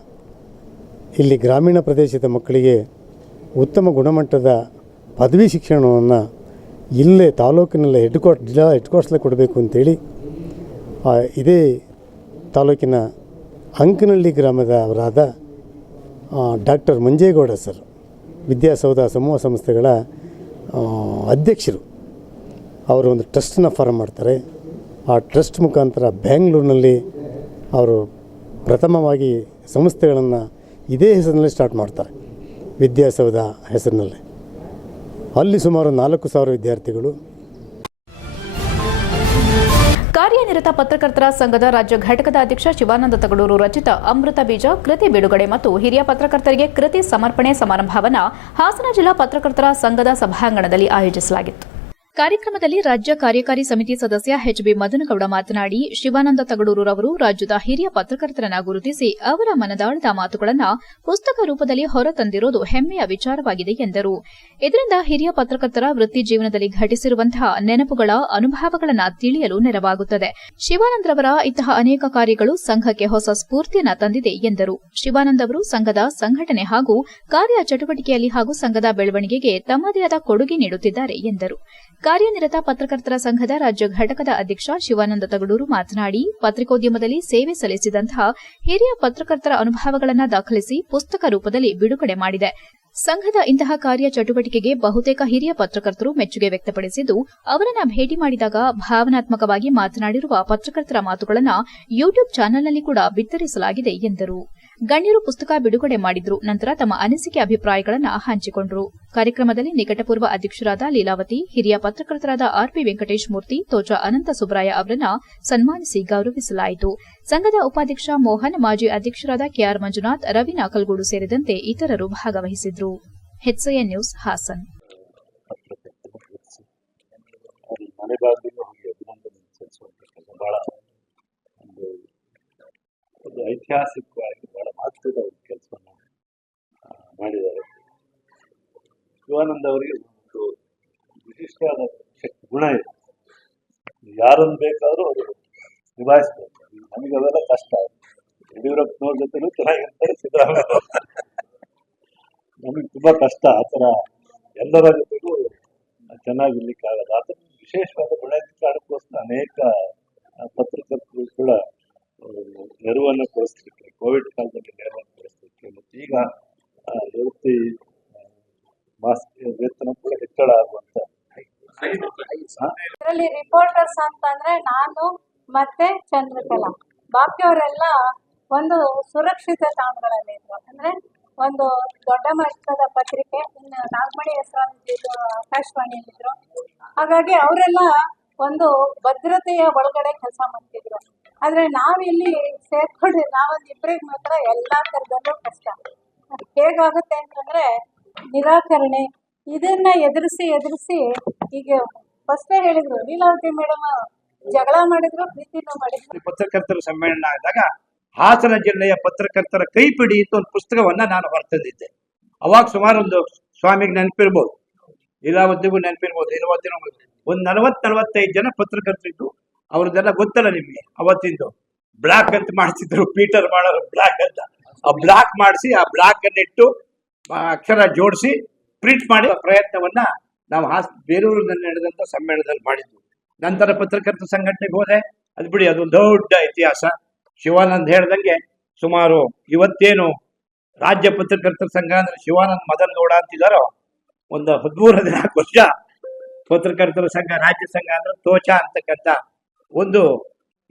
ಇಲ್ಲಿ ಗ್ರಾಮೀಣ ಪ್ರದೇಶದ ಮಕ್ಕಳಿಗೆ ಉತ್ತಮ ಗುಣಮಟ್ಟದ ಪದವಿ ಶಿಕ್ಷಣವನ್ನು ಇಲ್ಲೇ ತಾಲೂಕಿನಲ್ಲೇ ಜಿಲ್ಲಾ ಹೆಡ್ಕ್ವಾರ್ಟ್ಸಲ್ಲೇ ಕೊಡಬೇಕು ಅಂತೇಳಿ ಇದೇ ತಾಲೂಕಿನ ಅಂಕನಹಳ್ಳಿ ಗ್ರಾಮದವರಾದ ಡಾಕ್ಟರ್ ಮಂಜೇಗೌಡ ಸರ್, ವಿದ್ಯಾಸೌಧ ಸಮೂಹ ಸಂಸ್ಥೆಗಳ ಅಧ್ಯಕ್ಷರು, ಅವರು ಒಂದು ಟ್ರಸ್ಟನ್ನು ಫಾರ್ಮ್ ಮಾಡ್ತಾರೆ. ಆ ಟ್ರಸ್ಟ್ ಮುಖಾಂತರ ಬ್ಯಾಂಗ್ಳೂರಿನಲ್ಲಿ ಅವರು ಪ್ರಥಮವಾಗಿ ಸಂಸ್ಥೆಗಳನ್ನು ಇದೇ ಹೆಸರಿನಲ್ಲಿ ಸ್ಟಾರ್ಟ್ ಮಾಡ್ತಾರೆ, ವಿದ್ಯಾಸೌಧ ಹೆಸರಿನಲ್ಲಿ. ಅಲ್ಲಿ ಸುಮಾರು 4,000 ವಿದ್ಯಾರ್ಥಿಗಳು. ಕಾರ್ಯನಿರತ ಪತ್ರಕರ್ತರ ಸಂಘದ ರಾಜ್ಯ ಘಟಕದ ಅಧ್ಯಕ್ಷ ಶಿವಾನಂದ ತಗಡೂರು ರಚಿತ ಅಮೃತ ಬೀಜ ಕೃತಿ ಬಿಡುಗಡೆ ಮತ್ತು ಹಿರಿಯ ಪತ್ರಕರ್ತರಿಗೆ ಕೃತಿ ಸಮರ್ಪಣೆ ಸಮಾರಂಭವನ್ನು ಹಾಸನ ಜಿಲ್ಲಾ ಪತ್ರಕರ್ತರ ಸಂಘದ ಸಭಾಂಗಣದಲ್ಲಿ ಆಯೋಜಿಸಲಾಗಿತ್ತು. ಕಾರ್ಯಕ್ರಮದಲ್ಲಿ ರಾಜ್ಯ ಕಾರ್ಯಕಾರಿ ಸಮಿತಿ ಸದಸ್ಯ ಎಚ್.ಬಿ. ಮದನಗೌಡ ಮಾತನಾಡಿ, ಶಿವಾನಂದ ತಗಡೂರವರು ರಾಜ್ಯದ ಹಿರಿಯ ಪತ್ರಕರ್ತರನ್ನ ಗುರುತಿಸಿ ಅವರ ಮನದಾಳದ ಮಾತುಗಳನ್ನು ಪುಸ್ತಕ ರೂಪದಲ್ಲಿ ಹೊರತಂದಿರುವುದು ಹೆಮ್ಮೆಯ ವಿಚಾರವಾಗಿದೆ ಎಂದರು. ಇದರಿಂದ ಹಿರಿಯ ಪತ್ರಕರ್ತರ ವೃತ್ತಿ ಜೀವನದಲ್ಲಿ ಘಟಿಸಿರುವಂತಹ ನೆನಪುಗಳ ಅನುಭವಗಳನ್ನು ತಿಳಿಯಲು ನೆರವಾಗುತ್ತದೆ. ಶಿವಾನಂದರವರ ಇಂತಹ ಅನೇಕ ಕಾರ್ಯಗಳು ಸಂಘಕ್ಕೆ ಹೊಸ ಸ್ಫೂರ್ತಿಯನ್ನು ತಂದಿದೆ ಎಂದರು. ಶಿವಾನಂದ್ ಅವರು ಸಂಘದ ಸಂಘಟನೆ ಹಾಗೂ ಕಾರ್ಯ ಚಟುವಟಿಕೆಯಲ್ಲಿ ಹಾಗೂ ಸಂಘದ ಬೆಳವಣಿಗೆಗೆ ತಮ್ಮದೇ ಆದ ಕೊಡುಗೆ ನೀಡುತ್ತಿದ್ದಾರೆ ಎಂದರು. ಕಾರ್ಯನಿರತ ಪತ್ರಕರ್ತರ ಸಂಘದ ರಾಜ್ಯ ಘಟಕದ ಅಧ್ಯಕ್ಷ ಶಿವಾನಂದ ತಗಡೂರು ಮಾತನಾಡಿ, ಪತ್ರಿಕೋದ್ಯಮದಲ್ಲಿ ಸೇವೆ ಸಲ್ಲಿಸಿದಂತಹ ಹಿರಿಯ ಪತ್ರಕರ್ತರ ಅನುಭವಗಳನ್ನು ದಾಖಲಿಸಿ ಪುಸ್ತಕ ರೂಪದಲ್ಲಿ ಬಿಡುಗಡೆ ಮಾಡಿದೆ. ಸಂಘದ ಇಂತಹ ಕಾರ್ಯ ಚಟುವಟಿಕೆಗೆ ಬಹುತೇಕ ಹಿರಿಯ ಪತ್ರಕರ್ತರು ಮೆಚ್ಚುಗೆ ವ್ಯಕ್ತಪಡಿಸಿದ್ದು, ಅವರನ್ನ ಭೇಟಿ ಮಾಡಿದಾಗ ಭಾವನಾತ್ಮಕವಾಗಿ ಮಾತನಾಡಿರುವ ಪತ್ರಕರ್ತರ ಮಾತುಗಳನ್ನು ಯೂಟ್ಯೂಬ್ ಚಾನೆಲ್ನಲ್ಲಿ ಕೂಡ ಬಿತ್ತರಿಸಲಾಗಿದೆ ಎಂದರು. ಗಣ್ಯರು ಪುಸ್ತಕ ಬಿಡುಗಡೆ ಮಾಡಿದ್ರು. ನಂತರ ತಮ್ಮ ಅನಿಸಿಕೆ ಅಭಿಪ್ರಾಯಗಳನ್ನು ಹಂಚಿಕೊಂಡರು. ಕಾರ್ಯಕ್ರಮದಲ್ಲಿ ನಿಕಟಪೂರ್ವ ಅಧ್ಯಕ್ಷರಾದ ಲೀಲಾವತಿ, ಹಿರಿಯ ಪತ್ರಕರ್ತರಾದ ಆರ್.ಪಿ. ವೆಂಕಟೇಶ್ ಮೂರ್ತಿ, ತೋಚ ಅನಂತ ಸುಬ್ರಾಯ ಅವರನ್ನ ಸನ್ಮಾನಿಸಿ ಗೌರವಿಸಲಾಯಿತು. ಸಂಘದ ಉಪಾಧ್ಯಕ್ಷ ಮೋಹನ್, ಮಾಜಿ ಅಧ್ಯಕ್ಷರಾದ ಕೆಆರ್ ಮಂಜುನಾಥ್, ರವಿ ನಾಕಲ್ಗೂಡು ಸೇರಿದಂತೆ ಇತರರು ಭಾಗವಹಿಸಿದ್ರು. HCN news, Haasan. ಒಂದು ಐತಿಹಾಸಿಕವಾಗಿ ಬಹಳ ಮಹತ್ವದ ಒಂದು ಕೆಲಸವನ್ನು ಮಾಡಿದ್ದಾರೆ. ಶಿವಾನಂದ ಅವರಿಗೆ ಒಂದು ವಿಶಿಷ್ಟವಾದ ಶಕ್ತಿ ಗುಣ ಇದೆ. ಯಾರನ್ನು ಬೇಕಾದರೂ ಅವರು ನಿಭಾಯಿಸ್ಬೇಕು. ನಮಗೆ ಅವೆಲ್ಲ ಕಷ್ಟ. ಯಡಿಯೂರಪ್ಪನವ್ರ ಜೊತೆಲೂ ಚೆನ್ನಾಗಿರ್ತಾರೆ, ಸಿದ್ದರಾಮಯ್ಯ ನಮಗೆ ತುಂಬ ಕಷ್ಟ. ಆ ಥರ ಎಲ್ಲರ ಜೊತೆಗೂ ಚೆನ್ನಾಗಿರ್ಲಿಕ್ಕಾಗಲ್ಲ. ಆ ಥರ ವಿಶೇಷವಾದ ಗುಣ ಕಾರಣಕ್ಕೋಸ್ಕರ ಅನೇಕ ಪತ್ರಕರ್ತರು ಕೂಡ ನೆರವನ್ನು ಕೊಡಿಸ್ಲಿಕ್ಕೆ, ಕೋವಿಡ್ ಕಾಲದಲ್ಲಿ ನೆರವನ್ನು ಕೊಡಿಸ್ಲಿಕ್ಕೆ, ಮತ್ತು ಈಗ ವೇತನ ಕೂಡ ಹೆಚ್ಚಳ ಆಗುವಂತ. ಇದರಲ್ಲಿ ರಿಪೋರ್ಟರ್ಸ್ ಅಂತಂದ್ರೆ ನಾನು ಮತ್ತೆ ಚಂದ್ರಕಲಾ, ಬಾಕಿಯವರೆಲ್ಲ ಒಂದು ಸುರಕ್ಷಿತ ತಾಣಗಳಲ್ಲಿ ಇದ್ರು. ಅಂದ್ರೆ ಒಂದು ದೊಡ್ಡ ಮಟ್ಟದ ಪತ್ರಿಕೆ, ಇನ್ನು ನಾಗಮಣಿ ಹೆಸರು ಆಕಾಶವಾಣಿಯಲ್ಲಿದ್ರು. ಹಾಗಾಗಿ ಅವರೆಲ್ಲ ಒಂದು ಭದ್ರತೆಯ ಒಳಗಡೆ ಕೆಲಸ ಮಾಡ್ತಿದ್ರು. ಆದ್ರೆ ನಾವಿಲ್ಲಿ ಸೇರ್ಕೊಂಡು ನಾವೊಂದು ಇಬ್ಬರಿಗೆ ಮಾತ್ರ ಎಲ್ಲಾ ತರದಲ್ಲೂ ಕಷ್ಟ. ಹೇಗಾಗುತ್ತೆ ಅಂತಂದ್ರೆ ನಿರಾಕರಣೆ, ಇದನ್ನ ಎದುರಿಸಿ ಈಗ ಫಸ್ಟೇ ಹೇಳಿದ್ರು, ಲೀಲಾವತಿ ಮೇಡಮ್ ಜಗಳ ಮಾಡಿದ್ರು, ಪ್ರೀತಿನೂ ಮಾಡಿದ್ರು. ಪತ್ರಕರ್ತರ ಸಮ್ಮೇಳನ ಆದಾಗ ಹಾಸನ ಜಿಲ್ಲೆಯ ಪತ್ರಕರ್ತರ ಕೈಪಿಡಿ ಅಂತ ಒಂದು ಪುಸ್ತಕವನ್ನ ನಾನು ಹೊರತಂದಿದ್ದೆ. ಅವಾಗ ಸುಮಾರು ಒಂದು ಸ್ವಾಮಿಗೆ ನೆನಪಿರ್ಬೋದು, ಲೀಲಾವತಿಗೂ ನೆನಪಿರ್ಬೋದು, ಒಂದು 40-45 ಜನ ಪತ್ರಕರ್ತರಿದ್ದು. ಅವ್ರದ್ದೆಲ್ಲ ಗೊತ್ತಲ್ಲ ನಿಮ್ಗೆ, ಅವತ್ತಿಂದು ಬ್ಲಾಕ್ ಅಂತ ಮಾಡಿಸಿದ್ರು, ಪೀಟರ್ ಮಾಡೋರು ಬ್ಲಾಕ್ ಅಂತ. ಆ ಬ್ಲಾಕ್ ಮಾಡಿಸಿ, ಆ ಬ್ಲಾಕ್ ಅನ್ನಿಟ್ಟು ಅಕ್ಷರ ಜೋಡಿಸಿ ಪ್ರಿಂಟ್ ಮಾಡಿ ಪ್ರಯತ್ನವನ್ನ ನಾವು ಬೇರೂರಿನಲ್ಲಿ ನಡೆದಂತ ಸಮ್ಮೇಳನದಲ್ಲಿ ಮಾಡಿದ್ವಿ. ನಂತರ ಪತ್ರಕರ್ತರ ಸಂಘಟನೆಗೆ ಹೋದೆ. ಅದು ಬಿಡಿ, ಅದೊಂದು ದೊಡ್ಡ ಇತಿಹಾಸ. ಶಿವಾನಂದ್ ಹೇಳ್ದಂಗೆ ಸುಮಾರು ಇವತ್ತೇನು ರಾಜ್ಯ ಪತ್ರಕರ್ತರ ಸಂಘ ಅಂದ್ರೆ ಶಿವಾನಂದ್ ಮದನಗೌಡ ಅಂತಿದಾರೋ, ಒಂದು 13-14 ವರ್ಷ ಪತ್ರಕರ್ತರ ಸಂಘ, ರಾಜ್ಯ ಸಂಘ ಅಂದ್ರೆ ತೋಚ ಅಂತಕ್ಕಂಥ ಒಂದು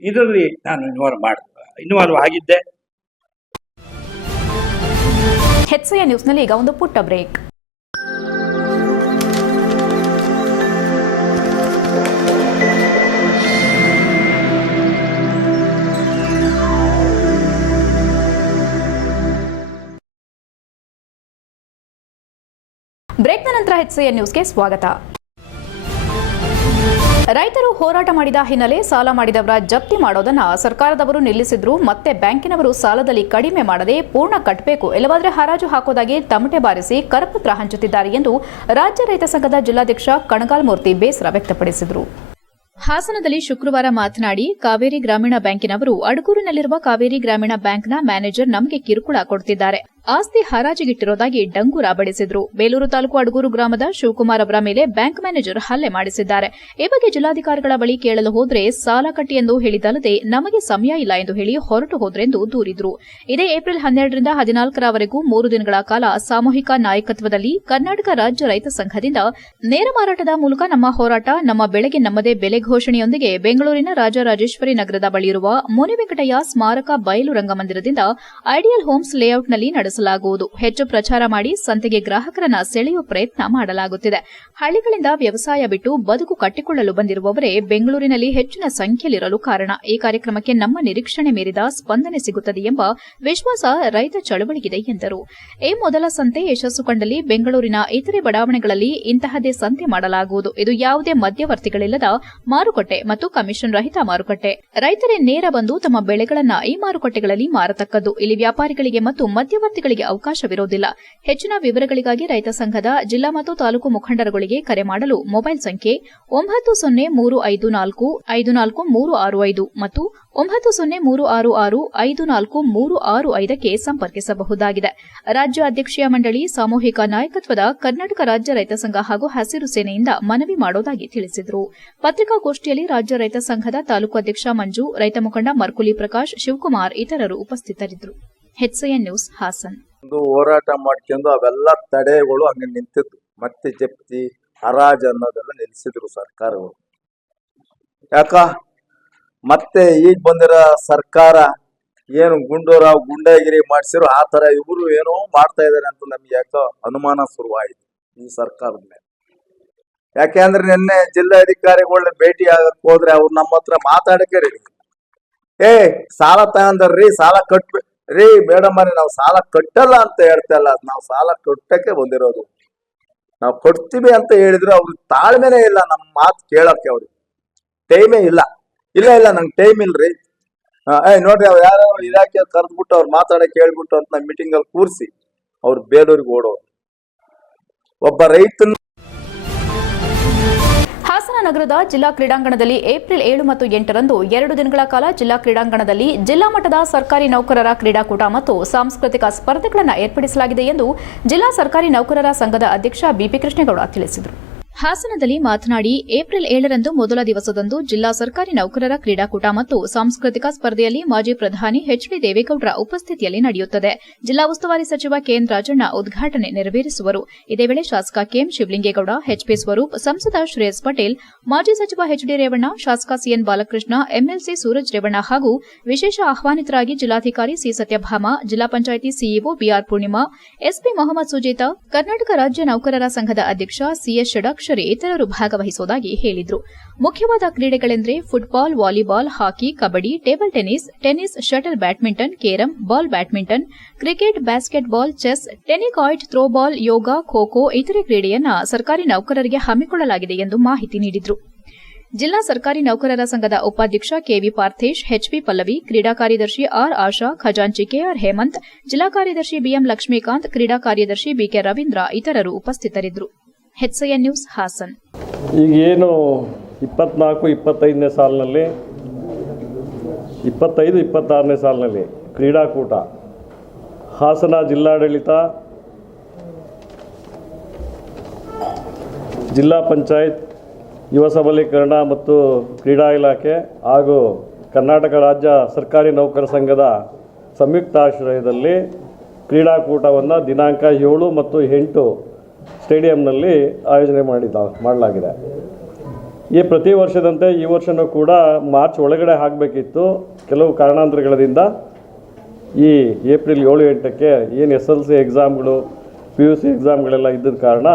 ಇದರಲ್ಲಿ ನಾನು ಇನ್ವಾಲ್ವ್ ಆಗಿದ್ದೆ. HCN ನ್ಯೂಸ್ನಲ್ಲಿ ಈಗ ಒಂದು ಪುಟ್ಟ ಬ್ರೇಕ್. ಬ್ರೇಕ್ನ ನಂತರ HCN ನ್ಯೂಸ್ಗೆ ಸ್ವಾಗತ. ರೈತರು ಹೋರಾಟ ಮಾಡಿದ ಹಿನ್ನೆಲೆ ಸಾಲ ಮಾಡಿದವರ ಜಪ್ತಿ ಮಾಡೋದನ್ನ ಸರ್ಕಾರದವರು ನಿಲ್ಲಿಸಿದ್ರು. ಮತ್ತೆ ಬ್ಯಾಂಕಿನವರು ಸಾಲದಲ್ಲಿ ಕಡಿಮೆ ಮಾಡದೆ ಪೂರ್ಣ ಕಟ್ಟಬೇಕು, ಇಲ್ಲವಾದರೆ ಹರಾಜು ಹಾಕೋದಾಗಿ ತಮಟೆ ಬಾರಿಸಿ ಕರಪತ್ರ ಹಂಚುತ್ತಿದ್ದಾರೆ ಎಂದು ರಾಜ್ಯ ರೈತ ಸಂಘದ ಜಿಲ್ಲಾಧ್ಯಕ್ಷ ಕಣಗಾಲ್ ಮೂರ್ತಿ ಬೇಸರ ವ್ಯಕ್ತಪಡಿಸಿದರು. ಹಾಸನದಲ್ಲಿ ಶುಕ್ರವಾರ ಮಾತನಾಡಿ, ಕಾವೇರಿ ಗ್ರಾಮೀಣ ಬ್ಯಾಂಕಿನವರು ಅಡಗೂರಿನಲ್ಲಿರುವ ಕಾವೇರಿ ಗ್ರಾಮೀಣ ಬ್ಯಾಂಕ್ನ ಮ್ಯಾನೇಜರ್ ನಮಗೆ ಕಿರುಕುಳ ಕೊಡುತ್ತಿದ್ದಾರೆ, ಆಸ್ತಿ ಹರಾಜಿಗಿಟ್ಟಿರೋದಾಗಿ ಡಂಗೂರ ಬಡಿಸಿದ್ರು. ಬೇಲೂರು ತಾಲೂಕು ಅಡಗೂರು ಗ್ರಾಮದ ಶಿವಕುಮಾರ್ ಅವರ ಮೇಲೆ ಬ್ಯಾಂಕ್ ಮ್ಯಾನೇಜರ್ ಹಲ್ಲೆ ಮಾಡಿಸಿದ್ದಾರೆ. ಈ ಬಗ್ಗೆ ಜಿಲ್ಲಾಧಿಕಾರಿಗಳ ಬಳಿ ಕೇಳಲು ಹೋದ್ರೆ ಸಾಲ ಕಟ್ಟಿ ಎಂದು ಹೇಳಿದಲ್ಲದೆ ನಮಗೆ ಸಮಯ ಇಲ್ಲ ಎಂದು ಹೇಳಿ ಹೊರಟು ಹೋದ್ರೆಂದು ದೂರಿದ್ರು. ಇದೇ ಏಪ್ರಿಲ್ 12ರಿಂದ 14ರವರೆಗೂ 3 ದಿನಗಳ ಕಾಲ ಸಾಮೂಹಿಕ ನಾಯಕತ್ವದಲ್ಲಿ ಕರ್ನಾಟಕ ರಾಜ್ಯ ರೈತ ಸಂಘದಿಂದ ನೇರ ಮಾರಾಟದ ಮೂಲಕ ನಮ್ಮ ಹೋರಾಟ ನಮ್ಮ ಬೆಳೆಗೆ ನಮ್ಮದೇ ಬೆಲೆ ಘೋಷಣೆಯೊಂದಿಗೆ ಬೆಂಗಳೂರಿನ ರಾಜರಾಜೇಶ್ವರಿ ನಗರದ ಬಳಿಯಿರುವ ಮುನಿವೆಂಕಟಯ್ಯ ಸ್ಮಾರಕ ಬಯಲು ರಂಗಮಂದಿರದಿಂದ ಐಡಿಯಲ್ ಹೋಮ್ಸ್ ಲೇಔಟ್ನಲ್ಲಿ ನಡೆಸಲಾಗುವುದು. ಹೆಚ್ಚು ಪ್ರಚಾರ ಮಾಡಿ ಸಂತೆಗೆ ಗ್ರಾಹಕರನ್ನ ಸೆಳೆಯುವ ಪ್ರಯತ್ನ ಮಾಡಲಾಗುತ್ತಿದೆ. ಹಳ್ಳಿಗಳಿಂದ ವ್ಯವಸಾಯ ಬಿಟ್ಟು ಬದುಕು ಕಟ್ಟಿಕೊಳ್ಳಲು ಬಂದಿರುವವರೇ ಬೆಂಗಳೂರಿನಲ್ಲಿ ಹೆಚ್ಚಿನ ಸಂಖ್ಯೆಯಲ್ಲಿರಲು ಕಾರಣ. ಈ ಕಾರ್ಯಕ್ರಮಕ್ಕೆ ನಮ್ಮ ನಿರೀಕ್ಷಣೆ ಮೀರಿದ ಸ್ಪಂದನೆ ಸಿಗುತ್ತದೆ ಎಂಬ ವಿಶ್ವಾಸ ರೈತ ಚಳವಳಿಗಿದೆ ಎಂದರು. ಈ ಮೊದಲ ಸಂತೆ ಯಶಸ್ಸು ಕಂಡಲ್ಲಿ ಬೆಂಗಳೂರಿನ ಇತರೆ ಬಡಾವಣೆಗಳಲ್ಲಿ ಇಂತಹದೇ ಸಂತೆ ಮಾಡಲಾಗುವುದು. ಇದು ಯಾವುದೇ ಮಧ್ಯವರ್ತಿಗಳಿಲ್ಲದ ಮಾರುಕಟ್ಟೆ ಮತ್ತು ಕಮಿಷನ್ ರಹಿತ ಮಾರುಕಟ್ಟೆ. ರೈತರೇ ನೇರ ಬಂದು ತಮ್ಮ ಬೆಳೆಗಳನ್ನ ಈ ಮಾರುಕಟ್ಟೆಗಳಲ್ಲಿ ಮಾರತಕ್ಕದ್ದು. ಇಲ್ಲಿ ವ್ಯಾಪಾರಿಗಳಿಗೆ ಮತ್ತು ಮಧ್ಯವರ್ತಿಗಳಿಗೆ ಅವಕಾಶವಿರುವುದಿಲ್ಲ. ಹೆಚ್ಚಿನ ವಿವರಗಳಿಗಾಗಿ ರೈತ ಸಂಘದ ಜಿಲ್ಲಾ ಮತ್ತು ತಾಲೂಕು ಮುಖಂಡರುಗಳಿಗೆ ಕರೆ ಮಾಡಲು ಮೊಬೈಲ್ ಸಂಖ್ಯೆ 9035454365 ಮತ್ತು 9036654365ಕ್ಕೆ ಸಂಪರ್ಕಿಸಬಹುದಾಗಿದೆ. ರಾಜ್ಯ ಅಧ್ಯಕ್ಷೀಯ ಮಂಡಳಿ ಸಾಮೂಹಿಕ ನಾಯಕತ್ವದ ಕರ್ನಾಟಕ ರಾಜ್ಯ ರೈತ ಸಂಘ ಹಾಗೂ ಹಸಿರು ಸೇನೆಯಿಂದ ಮನವಿ ಮಾಡೋದಾಗಿ ತಿಳಿಸಿದರು. ಪತ್ರಿಕಾಗೋಷ್ಠಿಯಲ್ಲಿ ರಾಜ್ಯ ರೈತ ಸಂಘದ ತಾಲೂಕು ಅಧ್ಯಕ್ಷ ಮಂಜು, ರೈತ ಮುಖಂಡ ಮರ್ಕುಲಿ ಪ್ರಕಾಶ್, ಶಿವಕುಮಾರ್ ಇತರರು ಉಪಸ್ಥಿತರಿದ್ದರು. HCN news Hassan. ಹೋರಾಟ ಮಾಡ್ಕೊಂಡು ಅವೆಲ್ಲ ತಡೆಗಳು ಹಂಗೆ ನಿಂತಿದ್ದು, ಮತ್ತೆ ಜಪ್ತಿ ಹರಾಜು ಅನ್ನೋದೆಲ್ಲ ನಿಲ್ಲಿಸಿದ್ರು ಸರ್ಕಾರಗಳು. ಯಾಕ ಮತ್ತೆ ಈಗ ಬಂದಿರೋ ಸರ್ಕಾರ ಏನು ಗುಂಡೂರಾವ್ ಗುಂಡಾಗಿರಿ ಮಾಡಿಸಿರೋ ಆ ತರ ಇವರು ಏನೋ ಮಾಡ್ತಾ ಇದಾರೆ ಅಂತ ನಮ್ಗೆ ಯಾಕೋ ಅನುಮಾನ ಶುರುವಾಯಿತು ಈ ಸರ್ಕಾರದ ಮೇಲೆ. ಯಾಕೆಂದ್ರೆ ನಿನ್ನೆ ಜಿಲ್ಲಾಧಿಕಾರಿಗಳನ್ನ ಭೇಟಿ ಆಗಕ್ ಹೋದ್ರೆ ಅವ್ರು ನಮ್ಮ ಹತ್ರ ಮಾತಾಡಕ್ಕೆ ರೆಡಿ. ಸಾಲ ತಗೊಂಡ್ರಿ, ಸಾಲ ಕಟ್ರಿ ಮೇಡಮ್, ನಾವು ಸಾಲ ಕಟ್ಟಲ್ಲ ಅಂತ ಹೇಳ್ತಾ ಇಲ್ಲ, ನಾವು ಸಾಲ ಕಟ್ಟಕ್ಕೆ ಬಂದಿರೋದು, ನಾವು ಕೊಡ್ತೀವಿ ಅಂತ ಹೇಳಿದ್ರು. ಅವ್ರಿಗೆ ತಾಳ್ಮೆನೇ ಇಲ್ಲ ನಮ್ಮ ಮಾತು ಕೇಳಕ್ಕೆ, ಅವ್ರಿಗೆ ಟೈಮೇ ಇಲ್ಲ. ಇಲ್ಲ ನಂಗೆ ಟೈಮ್ ಇಲ್ರಿ, ನೋಡ್ರಿ ಅವ್ರು ಯಾರೋ ಇಲಾಖೆ ಕರೆದ್ಬಿಟ್ಟು ಅವ್ರು ಮಾತಾಡಕ್ಕೆ ಹೇಳ್ಬಿಟ್ಟು ಅಂತ ನಮ್ಮ ಮೀಟಿಂಗ್ ಅಲ್ಲಿ ಕೂರಿಸಿ ಅವ್ರು ಬೇಲೂರಿಗೆ ಓಡೋರು. ಒಬ್ಬ ರೈತನ ಹಾಸನ ನಗರದ ಜಿಲ್ಲಾ ಕ್ರೀಡಾಂಗಣದಲ್ಲಿ ಏಪ್ರಿಲ್ 7 ಮತ್ತು 8ರಂದು 2 ದಿನಗಳ ಕಾಲ ಜಿಲ್ಲಾ ಕ್ರೀಡಾಂಗಣದಲ್ಲಿ ಜಿಲ್ಲಾ ಮಟ್ಟದ ಸರ್ಕಾರಿ ನೌಕರರ ಕ್ರೀಡಾಕೂಟ ಮತ್ತು ಸಾಂಸ್ಕೃತಿಕ ಸ್ಪರ್ಧೆಗಳನ್ನು ಏರ್ಪಡಿಸಲಾಗಿದೆ ಎಂದು ಜಿಲ್ಲಾ ಸರ್ಕಾರಿ ನೌಕರರ ಸಂಘದ ಅಧ್ಯಕ್ಷ ಬಿಪಿ ಕೃಷ್ಣೇಗೌಡ ತಿಳಿಸಿದರು. ಹಾಸನದಲ್ಲಿ ಮಾತನಾಡಿ, ಏಪ್ರಿಲ್ 7ರಂದು ಮೊದಲ ದಿವಸದಂದು ಜಿಲ್ಲಾ ಸರ್ಕಾರಿ ನೌಕರರ ಕ್ರೀಡಾಕೂಟ ಮತ್ತು ಸಾಂಸ್ಕೃತಿಕ ಸ್ಪರ್ಧೆಯಲ್ಲಿ ಮಾಜಿ ಪ್ರಧಾನಿ HD ದೇವೇಗೌಡರ ಉಪಸ್ಥಿತಿಯಲ್ಲಿ ನಡೆಯುತ್ತದೆ. ಜಿಲ್ಲಾ ಉಸ್ತುವಾರಿ ಸಚಿವ ಕೆಎನ್ ರಾಜಣ್ಣ ಉದ್ಘಾಟನೆ ನೆರವೇರಿಸುವರು. ಇದೇ ವೇಳೆ ಶಾಸಕ ಕೆಎಂ ಶಿವಲಿಂಗೇಗೌಡ, HP ಸ್ವರೂಪ್, ಸಂಸದ ಶ್ರೇಯಸ್ ಪಟೇಲ್, ಮಾಜಿ ಸಚಿವ HD ರೇವಣ್ಣ, ಶಾಸಕ ಸಿಎನ್ ಬಾಲಕೃಷ್ಣ, MLC ಸೂರಜ್ ರೇವಣ್ಣ ಹಾಗೂ ವಿಶೇಷ ಆಹ್ವಾನಿತರಾಗಿ ಜಿಲ್ಲಾಧಿಕಾರಿ ಸಿ ಸತ್ಯಭಾಮ, ಜಿಲ್ಲಾ panchayat CEO BR Poornima, SP Mohammed Sujeetha, Karnataka ರಾಜ್ಯ ನೌಕರರ ಸಂಘದ ಅಧ್ಯಕ್ಷ ಸಿಎಸ್ ಷಡಾಕ್ಷರಿ ಇತರರು ಭಾಗವಹಿಸುವುದಾಗಿ ಹೇಳಿದರು. ಮುಖ್ಯವಾದ ಕ್ರೀಡೆಗಳೆಂದರೆ football, volleyball, hockey, kabaddi, table tennis, shuttle badminton, carrom, ball badminton, cricket, basketball, chess, tennikoit, throwball, yoga, kho kho ಇತರೆ ಕ್ರೀಡೆಯನ್ನ ಸರ್ಕಾರಿ ನೌಕರರಿಗೆ ಹಮ್ಮಿಕೊಳ್ಳಲಾಗಿದೆ ಎಂದು ಮಾಹಿತಿ ನೀಡಿದರು. ಜಿಲ್ಲಾ ಸರ್ಕಾರಿ ನೌಕರರ ಸಂಘದ ಉಪಾಧ್ಯಕ್ಷ ಕೆವಿ ಪಾರ್ಥೇಶ್, ಎಚ್ಪಿ ಪಲ್ಲವಿ, ಕ್ರೀಡಾ ಕಾರ್ಯದರ್ಶಿ ಆರ್ ಆಶಾ, ಖಜಾಂಚಿ ಕೆಆರ್ ಹೇಮಂತ್, ಜಿಲ್ಲಾ ಕಾರ್ಯದರ್ಶಿ ಬಿಎಂ ಲಕ್ಷ್ಮೀಕಾಂತ್, ಕ್ರೀಡಾ ಕಾರ್ಯದರ್ಶಿ ಬಿಕೆ ರವೀಂದ್ರ ಇತರರು ಉಪಸ್ಥಿತರಿದ್ದರು. HCN news Hassan. ಈಗ ಏನು 24-25ನೇ ಸಾಲಿನಲ್ಲಿ 25-26ನೇ ಸಾಲಿನಲ್ಲಿ ಕ್ರೀಡಾಕೂಟ ಹಾಸನ ಜಿಲ್ಲಾಡಳಿತ, ಜಿಲ್ಲಾ ಪಂಚಾಯತ್, ಯುವ ಸಬಲೀಕರಣ ಮತ್ತು ಕ್ರೀಡಾ ಇಲಾಖೆ ಹಾಗೂ ಕರ್ನಾಟಕ ರಾಜ್ಯ ಸರ್ಕಾರಿ ನೌಕರ ಸಂಘದ ಸಂಯುಕ್ತಾಶ್ರಯದಲ್ಲಿ ಕ್ರೀಡಾಕೂಟವನ್ನು ದಿನಾಂಕ 7 ಮತ್ತು 8 ಸ್ಟೇಡಿಯಂನಲ್ಲಿ ಆಯೋಜನೆ ಮಾಡಲಾಗಿದೆ. ಈ ಪ್ರತಿ ವರ್ಷದಂತೆ ಈ ವರ್ಷವೂ ಕೂಡ ಮಾರ್ಚ್ ಒಳಗಡೆ ಆಗಬೇಕಿತ್ತು. ಕೆಲವು ಕಾರಣಾಂತರಗಳಿಂದ ಈ ಏಪ್ರಿಲ್ 7-8ಕ್ಕೆ ಏನು SLC ಎಕ್ಸಾಮ್ಗಳು, PUC ಎಕ್ಸಾಮ್ಗಳೆಲ್ಲ ಇದ್ದ ಕಾರಣ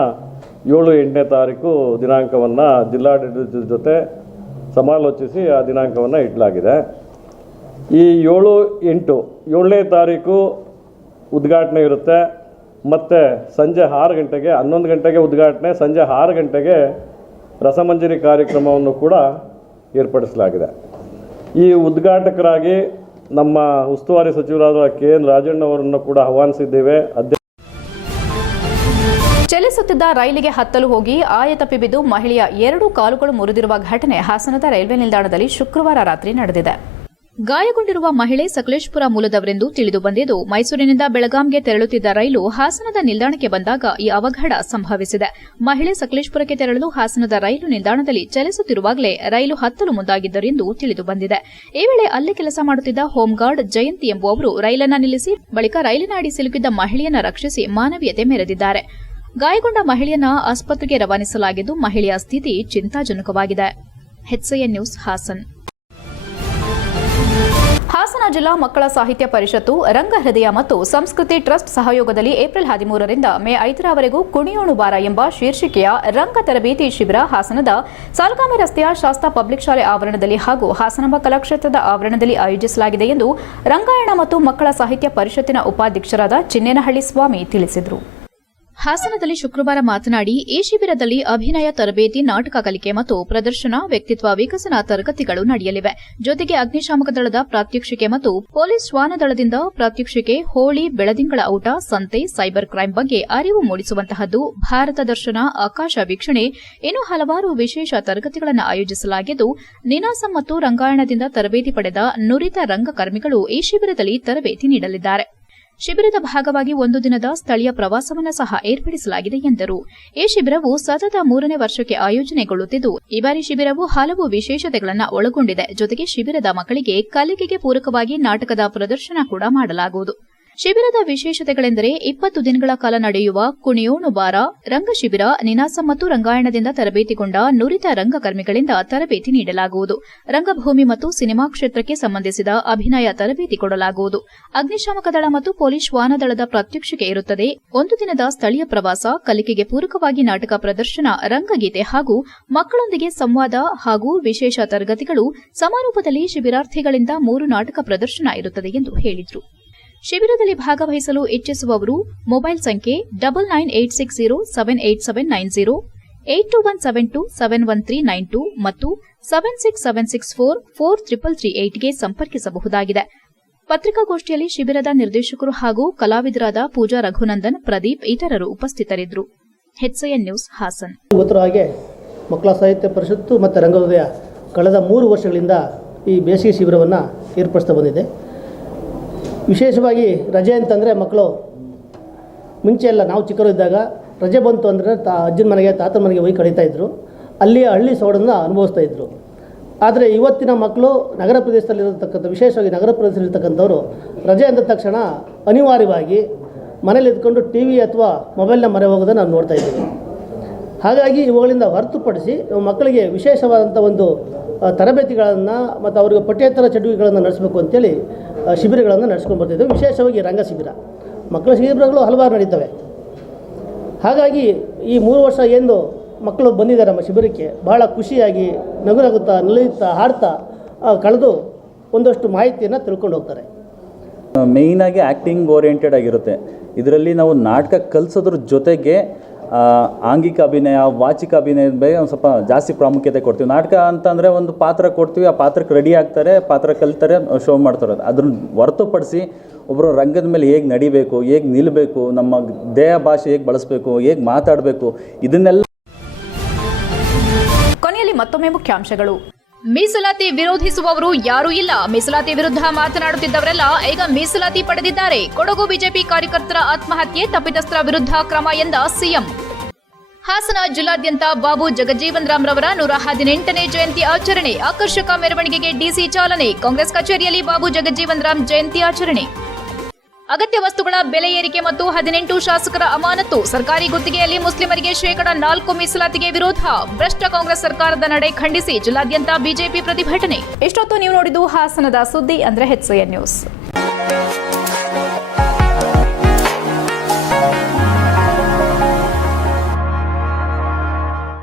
7-8ನೇ ತಾರೀಕು ದಿನಾಂಕವನ್ನು ಜಿಲ್ಲಾಡಳಿತದ ಜೊತೆ ಸಮಾಲೋಚಿಸಿ ಆ ದಿನಾಂಕವನ್ನು ಇಡಲಾಗಿದೆ. ಈ 7-8 7ನೇ ತಾರೀಕು ಉದ್ಘಾಟನೆ ಇರುತ್ತೆ. ಮತ್ತು ಸಂಜೆ 6 ಗಂಟೆಗೆ 11 ಗಂಟೆಗೆ ಉದ್ಘಾಟನೆ, ಸಂಜೆ 6 ಗಂಟೆಗೆ ರಸಮಂಜರಿ ಕಾರ್ಯಕ್ರಮವನ್ನು ಕೂಡ ಏರ್ಪಡಿಸಲಾಗಿದೆ. ಈ ಉದ್ಘಾಟಕರಾಗಿ ನಮ್ಮ ಉಸ್ತುವಾರಿ ಸಚಿವರಾದ KN ರಾಜಣ್ಣ ಅವರನ್ನು ಕೂಡ ಆಹ್ವಾನಿಸಿದ್ದೇವೆ. ಚಲಿಸುತ್ತಿದ್ದ ರೈಲಿಗೆ ಹತ್ತಲು ಹೋಗಿ ಆಯತಪ್ಪಿ ಬಿದ್ದು ಮಹಿಳೆಯ 2 ಕಾಲುಗಳು ಮುರಿದಿರುವ ಘಟನೆ ಹಾಸನದ ರೈಲ್ವೆ ನಿಲ್ದಾಣದಲ್ಲಿ ಶುಕ್ರವಾರ ರಾತ್ರಿ ನಡೆದಿದೆ. ಗಾಯಗೊಂಡಿರುವ ಮಹಿಳೆ ಸಕಲೇಶಪುರ ಮೂಲದವರೆಂದು ತಿಳಿದು ಬಂದಿದ್ದು, ಮೈಸೂರಿನಿಂದ ಬೆಳಗಾಂಗೆ ತೆರಳುತ್ತಿದ್ದ ರೈಲು ಹಾಸನದ ನಿಲ್ದಾಣಕ್ಕೆ ಬಂದಾಗ ಈ ಅವಘಡ ಸಂಭವಿಸಿದೆ. ಮಹಿಳೆ ಸಕಲೇಶಪುರಕ್ಕೆ ತೆರಳಲು ಹಾಸನದ ರೈಲು ನಿಲ್ದಾಣದಲ್ಲಿ ಚಲಿಸುತ್ತಿರುವಾಗಲೇ ರೈಲು ಹತ್ತಲು ಮುಂದಾಗಿದ್ದರೆಂದು ತಿಳಿದು ಬಂದಿದೆ. ಈ ವೇಳೆ ಅಲ್ಲಿ ಕೆಲಸ ಮಾಡುತ್ತಿದ್ದ ಹೋಂಗಾರ್ಡ್ ಜಯಂತಿ ಎಂಬುವವರು ರೈಲನ್ನ ನಿಲ್ಲಿಸಿ ಬಳಿಕ ರೈಲಿನ ಅಡಿ ಸಿಲುಕಿದ್ದ ಮಹಿಳೆಯನ್ನ ರಕ್ಷಿಸಿ ಮಾನವೀಯತೆ ಮೆರೆದಿದ್ದಾರೆ. ಗಾಯಗೊಂಡ ಮಹಿಳೆಯನ್ನ ಆಸ್ಪತ್ರೆಗೆ ರವಾನಿಸಲಾಗಿದ್ದು, ಮಹಿಳೆಯ ಸ್ಥಿತಿ ಚಿಂತಾಜನಕವಾಗಿದೆ. HCN news Hassan. ಹಾಸನ ಜಿಲ್ಲಾ ಮಕ್ಕಳ ಸಾಹಿತ್ಯ ಪರಿಷತ್ತು, ರಂಗಹೃದಯ ಮತ್ತು ಸಂಸ್ಕೃತಿ ಟ್ರಸ್ಟ್ ಸಹಯೋಗದಲ್ಲಿ ಏಪ್ರಿಲ್ 13ರಿಂದ ಮೇ 5ರವರೆಗೂ ಕುಣಿಯೋಣು ಬಾರ ಎಂಬ ಶೀರ್ಷಿಕೆಯ ರಂಗ ತರಬೇತಿ ಶಿಬಿರ ಹಾಸನದ ಸಾಲಗಾಮೆ ರಸ್ತೆಯ ಶಾಸ್ತಾ ಪಬ್ಲಿಕ್ ಶಾಲೆ ಆವರಣದಲ್ಲಿ ಹಾಗೂ ಹಾಸನಾಂಬ ಕಲಾಕ್ಷೇತ್ರದ ಆವರಣದಲ್ಲಿ ಆಯೋಜಿಸಲಾಗಿದೆ ಎಂದು ರಂಗಾಯಣ ಮತ್ತು ಮಕ್ಕಳ ಸಾಹಿತ್ಯ ಪರಿಷತ್ತಿನ ಉಪಾಧ್ಯಕ್ಷರಾದ ಚಿನ್ನೇನಹಳ್ಳಿ ಸ್ವಾಮಿ ತಿಳಿಸಿದರು. ಹಾಸನದಲ್ಲಿ ಶುಕ್ರವಾರ ಮಾತನಾಡಿ, ಈ ಶಿಬಿರದಲ್ಲಿ ಅಭಿನಯ ತರಬೇತಿ, ನಾಟಕ ಕಲಿಕೆ ಮತ್ತು ಪ್ರದರ್ಶನ, ವ್ಯಕ್ತಿತ್ವ ವಿಕಸನ ತರಗತಿಗಳು ನಡೆಯಲಿವೆ. ಜೊತೆಗೆ ಅಗ್ನಿಶಾಮಕ ದಳದ ಪ್ರಾತ್ಯಕ್ಷಿಕೆ ಮತ್ತು ಪೊಲೀಸ್ ಶ್ವಾನ ದಳದಿಂದ ಪ್ರಾತ್ಯಕ್ಷಿಕೆ, ಹೋಳಿ, ಬೆಳದಿಂಗಳ ಔಟ, ಸಂತೆ, ಸೈಬರ್ ಕ್ರೈಂ ಬಗ್ಗೆ ಅರಿವು ಮೂಡಿಸುವಂತಹದ್ದು, ಭಾರತ ದರ್ಶನ, ಆಕಾಶ ವೀಕ್ಷಣೆ, ಇನ್ನೂ ಹಲವಾರು ವಿಶೇಷ ತರಗತಿಗಳನ್ನು ಆಯೋಜಿಸಲಾಗಿದ್ದು, ನೀನಾಸಂ ಮತ್ತು ರಂಗಾಯಣದಿಂದ ತರಬೇತಿ ಪಡೆದ ನುರಿತ ರಂಗಕರ್ಮಿಗಳು ಈ ಶಿಬಿರದಲ್ಲಿ ತರಬೇತಿ ನೀಡಲಿದ್ದಾರೆ. ಶಿಬಿರದ ಭಾಗವಾಗಿ 1 ದಿನದ ಸ್ಥಳೀಯ ಪ್ರವಾಸವನ್ನು ಸಹ ಏರ್ಪಡಿಸಲಾಗಿದೆ ಎಂದರು. ಈ ಶಿಬಿರವು ಸತತ 3ನೇ ವರ್ಷಕ್ಕೆ ಆಯೋಜನೆಗೊಳ್ಳುತ್ತಿದ್ದು, ಈ ಬಾರಿ ಶಿಬಿರವು ಹಲವು ವಿಶೇಷತೆಗಳನ್ನು ಒಳಗೊಂಡಿದೆ. ಜೊತೆಗೆ ಶಿಬಿರದ ಮಕ್ಕಳಿಗೆ ಕಲಿಕೆಗೆ ಪೂರಕವಾಗಿ ನಾಟಕದ ಪ್ರದರ್ಶನ ಕೂಡ ಮಾಡಲಾಗುವುದು. ಶಿಬಿರದ ವಿಶೇಷತೆಗಳೆಂದರೆ 20 ದಿನಗಳ ಕಾಲ ನಡೆಯುವ ಕುಣಿಯೋಣು ಬಾರ ರಂಗ ಶಿಬಿರ, ನೀನಾಸಂ ಮತ್ತು ರಂಗಾಯಣದಿಂದ ತರಬೇತಿಗೊಂಡ ನುರಿತ ರಂಗಕರ್ಮಿಗಳಿಂದ ತರಬೇತಿ ನೀಡಲಾಗುವುದು. ರಂಗಭೂಮಿ ಮತ್ತು ಸಿನಿಮಾ ಕ್ಷೇತ್ರಕ್ಕೆ ಸಂಬಂಧಿಸಿದ ಅಭಿನಯ ತರಬೇತಿ ಕೊಡಲಾಗುವುದು. ಅಗ್ನಿಶಾಮಕ ದಳ ಮತ್ತು ಪೊಲೀಸ್ ಶ್ವಾನ ದಳದ ಪ್ರಾತ್ಯಕ್ಷಿಕೆ ಇರುತ್ತದೆ. 1 ದಿನದ ಸ್ಥಳೀಯ ಪ್ರವಾಸ, ಕಲಿಕೆಗೆ ಪೂರಕವಾಗಿ ನಾಟಕ ಪ್ರದರ್ಶನ, ರಂಗಗೀತೆ ಹಾಗೂ ಮಕ್ಕಳೊಂದಿಗೆ ಸಂವಾದ ಹಾಗೂ ವಿಶೇಷ ತರಗತಿಗಳು. ಸಮಾರೋಪದಲ್ಲಿ ಶಿಬಿರಾರ್ಥಿಗಳಿಂದ 3 ನಾಟಕ ಪ್ರದರ್ಶನ ಇರುತ್ತದೆ ಎಂದು ಹೇಳಿದರು. ಶಿಬಿರದಲ್ಲಿ ಭಾಗವಹಿಸಲು ಇಚ್ಛಿಸುವವರು ಮೊಬೈಲ್ ಸಂಖ್ಯೆ 9986078790, 8217271392 ಮತ್ತು 7676443338ಗೆ ಸಂಪರ್ಕಿಸಬಹುದಾಗಿದೆ. ಪತ್ರಿಕಾಗೋಷ್ಠಿಯಲ್ಲಿ ಶಿಬಿರದ ನಿರ್ದೇಶಕರು ಹಾಗೂ ಕಲಾವಿದರಾದ ಪೂಜಾ ರಘುನಂದನ್, ಪ್ರದೀಪ್ ಇತರರು ಉಪಸ್ಥಿತರಿದ್ದರು. HCN news Hassan. ಗೊತ್ತಿರೋ ಹಾಗೆ ಮಕ್ಕಳ ಸಾಹಿತ್ಯ ಪರಿಷತ್ತು ಮತ್ತು ರಂಗಹೃದಯ ಕಳೆದ 3 ವರ್ಷಗಳಿಂದ ಈ ಬೇಸಿಗೆ ಶಿಬಿರವನ್ನು ಏರ್ಪಡಿಸ್ತಾ ಬಂದಿದೆ. ವಿಶೇಷವಾಗಿ ರಜೆ ಅಂತಂದರೆ ಮಕ್ಕಳು ಮುಂಚೆ ಎಲ್ಲ ನಾವು ಚಿಕ್ಕವರಿದ್ದಾಗ ರಜೆ ಬಂತು ಅಂದರೆ ಅಜ್ಜನ ಮನೆಗೆ, ತಾತನ ಮನೆಗೆ ಹೋಗಿ ಕಳೀತಾ ಇದ್ರು. ಅಲ್ಲಿಯ ಹಳ್ಳಿ ಸೊಗಡನ್ನು ಅನುಭವಿಸ್ತಾ ಇದ್ರು. ಆದರೆ ಇವತ್ತಿನ ಮಕ್ಕಳು ನಗರ ಪ್ರದೇಶದಲ್ಲಿರತಕ್ಕಂಥ, ವಿಶೇಷವಾಗಿ ನಗರ ಪ್ರದೇಶದಲ್ಲಿರ್ತಕ್ಕಂಥವ್ರು ರಜೆ ಅಂದ ತಕ್ಷಣ ಅನಿವಾರ್ಯವಾಗಿ ಮನೇಲಿ ಇದ್ಕೊಂಡು TV ಅಥವಾ ಮೊಬೈಲ್ನ ಮೊರೆ ಹೋಗೋದನ್ನು ನಾವು ನೋಡ್ತಾ ಇದ್ದೀವಿ. ಹಾಗಾಗಿ ಇವುಗಳಿಂದ ಹೊರತುಪಡಿಸಿ ಮಕ್ಕಳಿಗೆ ವಿಶೇಷವಾದಂಥ ಒಂದು ತರಬೇತಿಗಳನ್ನು ಮತ್ತು ಅವರಿಗೆ ಪಠ್ಯೇತರ ಚಟುವಟಿಕೆಗಳನ್ನು ನಡೆಸಬೇಕು ಅಂತೇಳಿ ಶಿಬಿರಗಳನ್ನು ನಡೆಸ್ಕೊಂಡು ಬರ್ತಿದ್ದೇವೆ. ವಿಶೇಷವಾಗಿ ರಂಗ ಶಿಬಿರ, ಮಕ್ಕಳ ಶಿಬಿರಗಳು ಹಲವಾರು ನಡೀತವೆ. ಹಾಗಾಗಿ ಈ 3 ವರ್ಷ ಏನು ಮಕ್ಕಳು ಬಂದಿದ್ದಾರೆ ನಮ್ಮ ಶಿಬಿರಕ್ಕೆ, ಬಹಳ ಖುಷಿಯಾಗಿ ನಗುತ್ತಾ ನಲಿಯುತ್ತಾ ಹಾಡ್ತಾ ಕಳೆದು ಒಂದಷ್ಟು ಮಾಹಿತಿಯನ್ನು ತಿಳ್ಕೊಂಡು ಹೋಗ್ತಾರೆ. ಮೇಯ್ನಾಗಿ ಆ್ಯಕ್ಟಿಂಗ್ ಓರಿಯೆಂಟೆಡ್ ಆಗಿರುತ್ತೆ. ಇದರಲ್ಲಿ ನಾವು ನಾಟಕ ಕಲಿಸೋದ್ರ ಜೊತೆಗೆ ಆಂಗಿಕ ಅಭಿನಯ, ವಾಚಿಕ ಅಭಿನಯದ ಬಗ್ಗೆ ಒಂದು ಸ್ವಲ್ಪ ಜಾಸ್ತಿ ಪ್ರಾಮುಖ್ಯತೆ ಕೊಡ್ತೀವಿ. ನಾಟಕ ಅಂತಂದರೆ ಒಂದು ಪಾತ್ರ ಕೊಡ್ತೀವಿ, ಆ ಪಾತ್ರಕ್ಕೆ ರೆಡಿ ಆಗ್ತಾರೆ, ಪಾತ್ರ ಕಲಿತಾರೆ, ಶೋ ಮಾಡ್ತಾರೆ. ಅದನ್ನು ಹೊರತುಪಡಿಸಿ ಒಬ್ಬರು ರಂಗದ ಮೇಲೆ ಹೇಗೆ ನಡಿಬೇಕು, ಹೇಗೆ ನಿಲ್ಲಬೇಕು, ನಮ್ಮ ದೇಹ ಭಾಷೆ ಹೇಗೆ ಬಳಸಬೇಕು, ಹೇಗೆ ಮಾತಾಡಬೇಕು, ಇದನ್ನೆಲ್ಲ. ಕೊನೆಯಲ್ಲಿ ಮತ್ತೊಮ್ಮೆ ಮುಖ್ಯಾಂಶಗಳು. ಮೀಸಲಾತಿ ವಿರೋಧಿಸುವವರು ಯಾರೂ ಇಲ್ಲ. ಮೀಸಲಾತಿ ವಿರುದ್ಧ ಮಾತನಾಡುತ್ತಿದ್ದವರೆಲ್ಲ ಈಗ ಮೀಸಲಾತಿ ಪಡೆದಿದ್ದಾರೆ. ಕೊಡಗು ಬಿಜೆಪಿ ಕಾರ್ಯಕರ್ತರ ಆತ್ಮಹತ್ಯೆ, ತಪ್ಪಿತಸ್ಥರ ವಿರುದ್ಧ ಕ್ರಮ ಎಂದ ಸಿಎಂ. ಹಾಸನ ಜಿಲ್ಲಾದ್ಯಂತ ಬಾಬು ಜಗಜೀವನ್ ರಾಮ್ ರವರ 118ನೇ ಜಯಂತಿ ಆಚರಣೆ. ಆಕರ್ಷಕ ಮೆರವಣಿಗೆಗೆ ಡಿಸಿ ಚಾಲನೆ. ಕಾಂಗ್ರೆಸ್ ಕಚೇರಿಯಲ್ಲಿ ಬಾಬು ಜಗಜೀವನ್ ರಾಮ್ ಜಯಂತಿ ಆಚರಣೆ. ಅಗತ್ಯ ವಸ್ತುಗಳ ಬೆಲೆ ಏರಿಕೆ ಮತ್ತು 18 ಶಾಸಕರ ಅಮಾನತು. ಸರ್ಕಾರಿ ಗುತ್ತಿಗೆಯಲ್ಲಿ ಮುಸ್ಲಿಮರಿಗೆ ಶೇಕಡಾ 4 ಮೀಸಲಾತಿಗೆ ವಿರೋಧ. ಭ್ರಷ್ಟ ಕಾಂಗ್ರೆಸ್ ಸರ್ಕಾರದ ನಡೆ ಖಂಡಿಸಿ ಜಿಲ್ಲಾದ್ಯಂತ ಬಿಜೆಪಿ ಪ್ರತಿಭಟನೆ. ಇಷ್ಟೊತ್ತು ನೀವು ನೋಡಿದ್ದು ಹಾಸನದ ಸುದ್ದಿ ಅಂದ್ರೆ HCN ನ್ಯೂಸ್.